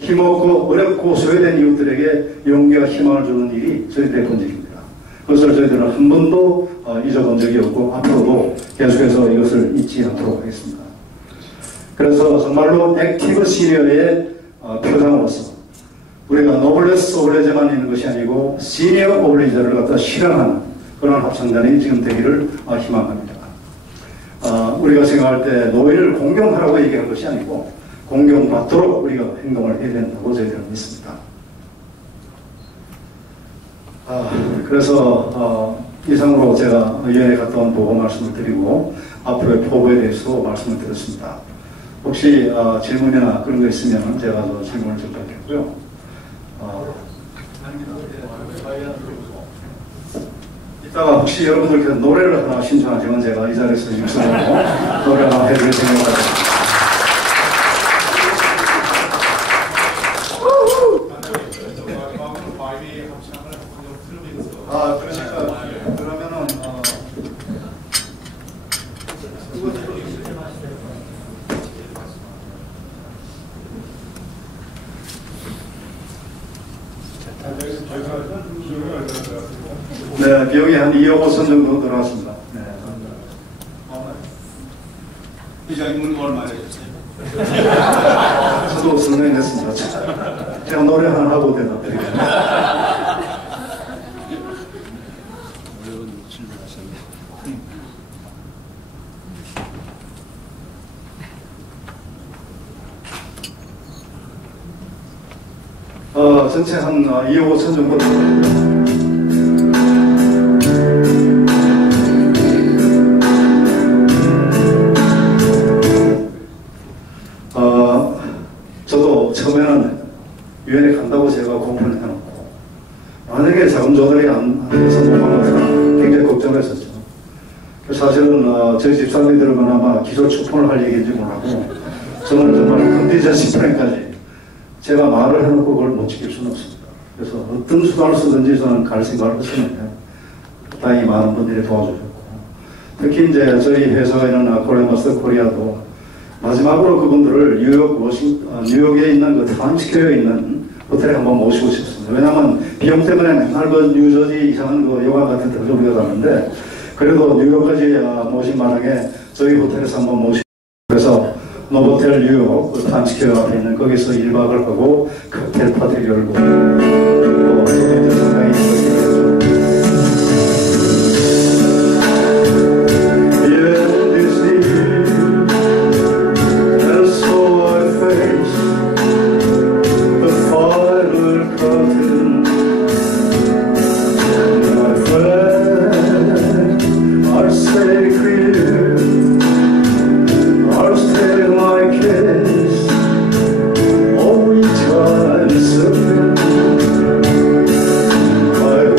힘없고 어렵고 소외된 이웃들에게 용기와 희망을 주는 일이 저희들의 본질입니다. 그것을 저희들은 한 번도 잊어본 적이 없고 앞으로도 계속해서 이것을 잊지 않도록 하겠습니다. 그래서 정말로 액티브 시니어의 표상으로서 우리가 노블레스 오블레제만 있는 것이 아니고 시니어 오블레제를 갖다 실현하는 그런 합창단이 지금 되기를 희망합니다. 우리가 생각할 때 노예를 공경하라고 얘기한 것이 아니고 공경받도록 우리가 행동을 해야 된다고 저희들은 믿습니다. 그래서 이상으로 제가 유엔에 갔다 온 보고 말씀을 드리고 앞으로의 포부에 대해서 말씀을 드렸습니다. 혹시 질문이나 그런 거 있으면 제가 질문을 좀 받겠고요. 이따가 혹시 여러분들께서 노래를 하나 신청하시면 제가 이 자리에서 육성으로 노래 하나 해드릴 생각입니다. 그러니까 그러면은 네, 비용이 한 2억 5천 정도 들어왔습니다. 네. 이장님은 얼마나 했어요? 저도 상당히 냈습니다. 제가 노래 하나 하고 대답드리겠습니다. 전체 한 2억 5천 정도 들어갑니다. 저도 처음에는 유엔에 간다고 제가 공표를 해놓고 만약에 자금 조달이 안 돼서 못 가면 굉장히 걱정을 했었죠. 사실은 저희 집사님들은 아마 기조 추폰을 할 얘기인지 몰라고 저는 정말 컨디션시 플랜까지 제가 말을 해놓고 그걸 못 지킬 수는 없습니다. 그래서 어떤 수단을 쓰든지 저는 갈 생각을 했었는데 다행히 많은 분들이 도와주셨고 특히 이제 저희 회사가 있는 콜레마스 코리아도 마지막으로 그분들을 뉴욕에 있는 그 타임스퀘어에 있는 호텔에 한번 모시고 싶습니다. 왜냐하면 비용 때문에 맨날 그 뉴저지 이상한 그 요강 같은 데서 우리가 가는데 그래도 뉴욕까지 모신 마당에 저희 호텔에서 한번 모시고 그래서 노보텔 뉴욕 그 타임스퀘어 앞에 있는 거기서 1박을 하고 칵테일 파티를 열고 또 소개도 상당히 있었죠. I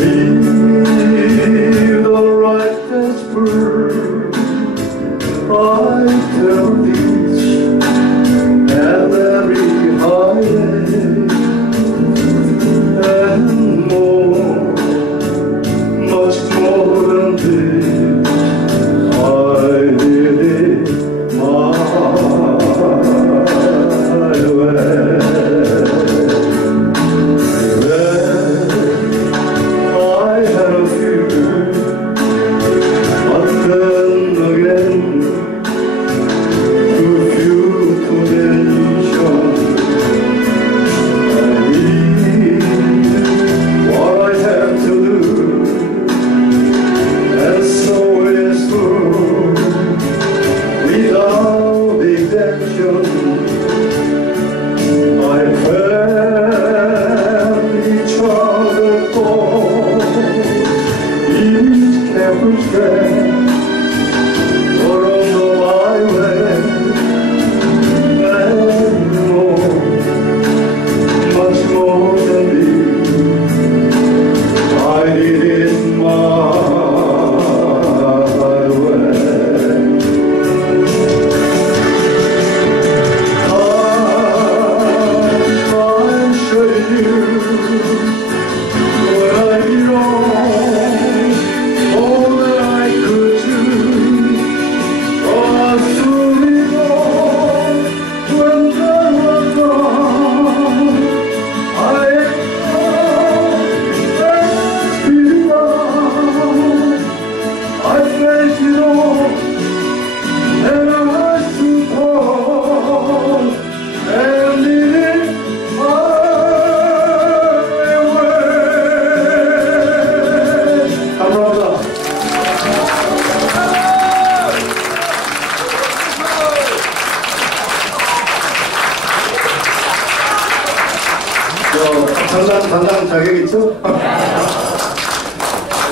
단장 자격 있죠?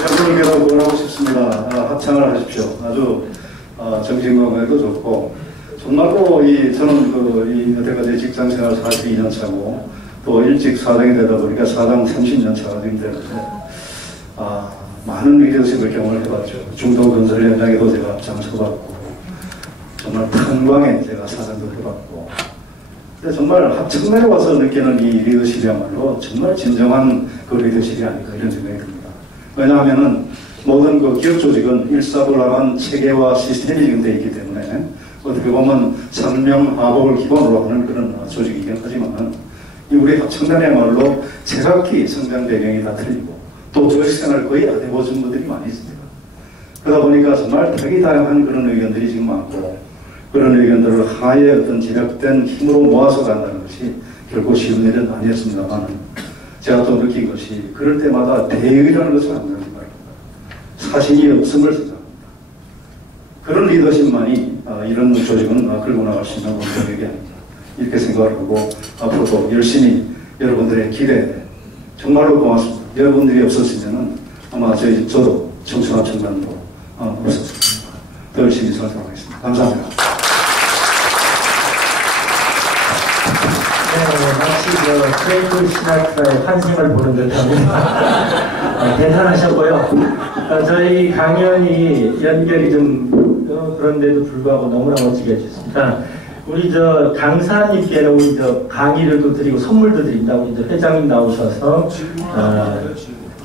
여러분께도 응원하고 싶습니다. 합창을 하십시오. 아주 정신 건강에도 좋고 정말로 저는 여태까지 직장 생활 42년 차고 또 일찍 사장이 되다 보니까 사장 30년 차가 지금 되는데 많은 리더십을 경험을 해봤죠. 중도 건설 현장에도 제가 앞장서봤고 정말 탄광에 제가 사장도 해봤고 근데 정말 합창단에 와서 느끼는 이 리더십이야말로 정말 진정한 그 리더십이 아닐까 이런 생각이 듭니다. 왜냐하면은 모든 그 기업 조직은 일사불란한 체계와 시스템이 지금 되어 있기 때문에 어떻게 보면 상명하복을 기본으로 하는 그런 조직이긴 하지만 우리 합창단이야말로 제각기 성장 배경이 다 틀리고 또 조직생활을 거의 안 해보신 분들이 많이 있습니다. 그러다 보니까 정말 되게 다양한 그런 의견들이 지금 많고 그런 의견들을 하나의 어떤 집약된 힘으로 모아서 간다는 것이 결코 쉬운 일은 아니었습니다만 제가 또 느낀 것이 그럴 때마다 대의라는 것을 안 가지 말입니다. 사실이 없음을 생각합니다. 그런 리더십만이 이런 조직은 끌고 나갈 수 있는 원동력이 아니다. 이렇게 생각을 하고 앞으로도 열심히 여러분들의 기대에 정말로 고맙습니다. 여러분들이 없었으면 아마 저도 청춘합창단도 없었습니다. 더 열심히 살아가겠습니다. 감사합니다. 네, 마치 프레이크 시나트라의 환생을 보는 듯합니다. 대단하셨고요. 저희 강연이 연결이 좀 그런데도 불구하고 너무나 멋지게 해주셨습니다. 우리 강사님께는 우리 강의를 또 드리고 선물도 드린다고 이제 회장님 나오셔서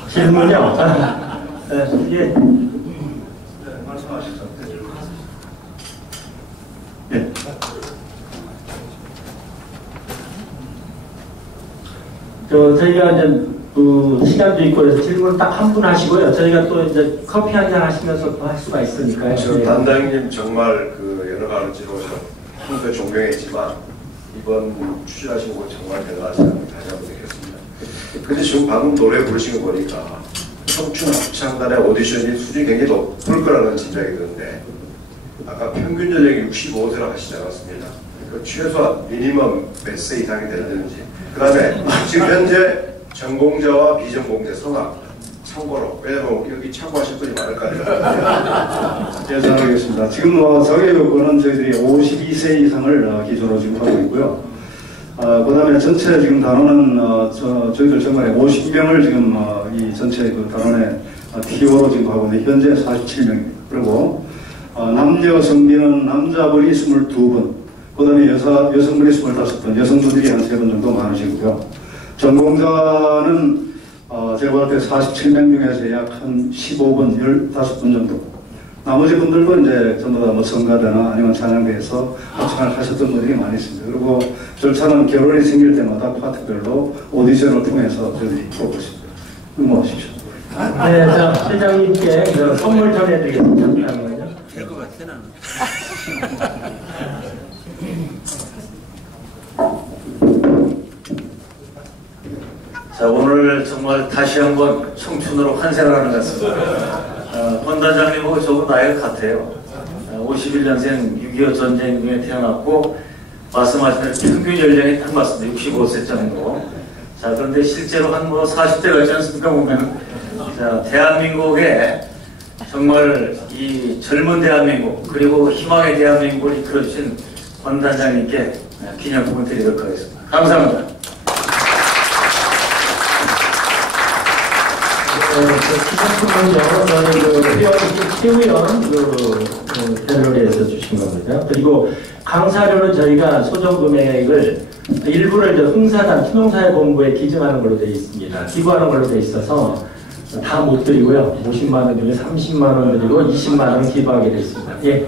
질문요. 예. 말씀하시죠. 네. 저희가 이제 시간도 있고 그래서 질문을 딱 한 분 하시고요. 저희가 또 이제 커피 한잔 하시면서 또 할 수가 있으니까요. 저 단장님 정말 여러 가지로 평소에 존경했지만 이번 출연하신 거 정말 대단하시다고 다시 한번 느꼈습니다. 근데 지금 방금 노래 부르신 거 보니까 청춘 합창단의 오디션이 수준이 굉장히 높을 거라는 짐작이 드는데 아까 평균 연령이 65세라고 하시지 않았습니다. 그 최소한 미니멈 몇 세 이상이 되는지 그 다음에 지금 현재 전공자와 비전공자 성악 참고로 왜냐면 여기 참고하실 분이 많을 거 아니에요. 네, 잘 알겠습니다. 지금 자격 요건은 저희들이 52세 이상을 기준으로 지금 하고 있고요. 그 다음에 전체 지금 단원은 저희들 정말에 50명을 지금 이 전체 그 단원에 TO로 지금 하고 있는데 현재 47명입니다. 그리고 남녀 성비는 남자분이 22분, 그 다음에 여성분이 25분, 여성분들이 한 3분 정도 많으시고요. 전공자는 제가 볼 때 47명 중에서 약 한 15분, 15분 정도. 나머지 분들도 이제 전부 다 뭐 성가대나 아니면 찬양대에서 합창을 하셨던 분들이 많이 있습니다. 그리고 절차는 결혼이 생길 때마다 파트별로 오디션을 통해서 저희들이 뽑고 있습니다. 응모하십시오. 네, 회장님께 선물 전해드리겠습니다. 잠깐만요. 될 것 같아, 나는. 자, 오늘 정말 다시 한번 청춘으로 환생을 하는 것 같습니다. 권 단장님하고 저도 나이가 같아요. 51년생 6.25 전쟁 중에 태어났고 말씀하신 대로 평균 연령이 딱 맞습니다. 65세 정도. 자, 그런데 실제로 한 40대 같지 않습니까? 보면 자, 대한민국에 정말 이 젊은 대한민국 그리고 희망의 대한민국을 이끌어주신 권 단장님께 기념품을 드리도록 하겠습니다. 감사합니다. 기념품은요, 저희 최우연 갤러리에서 주신 겁니다. 그리고 강사료는 저희가 소정금액을 일부를 흥사단 투명사회본부에 기증하는 걸로 되어 있습니다. 기부하는 걸로 되어 있어서 다 못 드리고요. 50만 원 중에 30만 원 드리고 20만 원 기부하게 되어 있습니다. 예.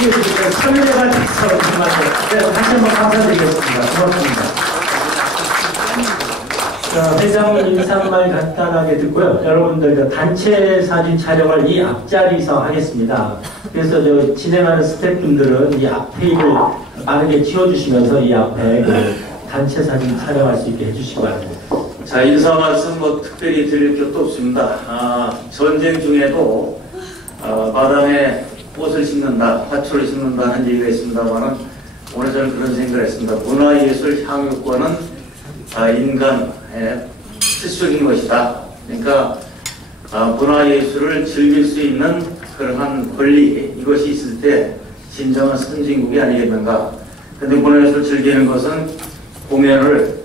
이게 참여가 돼서 다시 한번 감사드리겠습니다. 고맙습니다. 자, 회장님 인사말 간단하게 듣고요. 여러분들 단체 사진 촬영을 이 앞자리에서 하겠습니다. 그래서 진행하는 스태프분들은 이 앞페이를 빠르게 치워주시면서 이 앞에 단체 사진 촬영할 수 있게 해주시기 바랍니다. 자, 인사 말씀 특별히 드릴 것도 없습니다. 전쟁 중에도 마당에 꽃을 심는다, 화초를 심는다 하는 얘기가 있습니다만은 오늘 저는 그런 생각을 했습니다. 문화예술 향유권은 인간의 필수적인 것이다. 그러니까 문화예술을 즐길 수 있는 그러한 권리, 이것이 있을 때 진정한 선진국이 아니겠는가. 근데 문화예술을 즐기는 것은 공연을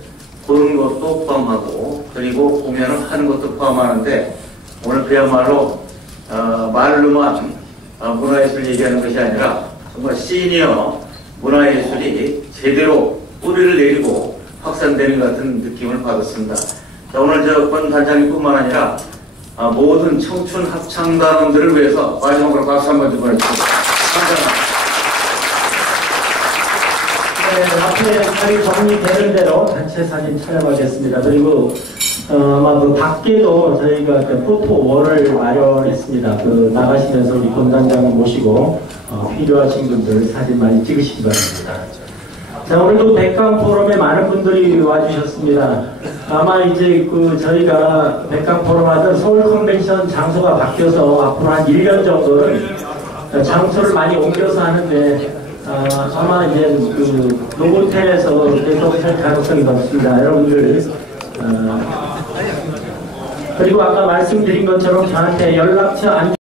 보는 것도 포함하고 그리고 공연을 하는 것도 포함하는데 오늘 그야말로 말로만 문화예술 얘기하는 것이 아니라 정말 시니어 문화예술이 제대로 뿌리를 내리고 확산되는 것 같은 느낌을 받았습니다. 자, 오늘 저 권 단장님뿐만 아니라 모든 청춘 합창단원들을 위해서 마지막으로 박수 한번 좀 보내주십시오. 감사합니다. 네, 앞에 자리 정리되는 대로 단체 사진 촬영하겠습니다. 그리고 아마 그 밖에도 저희가 포토월을 마련했습니다. 그 나가시면서 우리 본단장을 모시고 필요하신 분들 사진 많이 찍으시기 바랍니다. 자, 오늘도 백강 포럼에 많은 분들이 와주셨습니다. 아마 이제 저희가 백강 포럼 하던 서울 컨벤션 장소가 바뀌어서 앞으로 한 1년 정도는 장소를 많이 옮겨서 하는데 아마 이제 노보텔에서 계속 할 가능성이 높습니다. 여러분들 그리고 아까 말씀드린 것처럼 저한테 연락처 안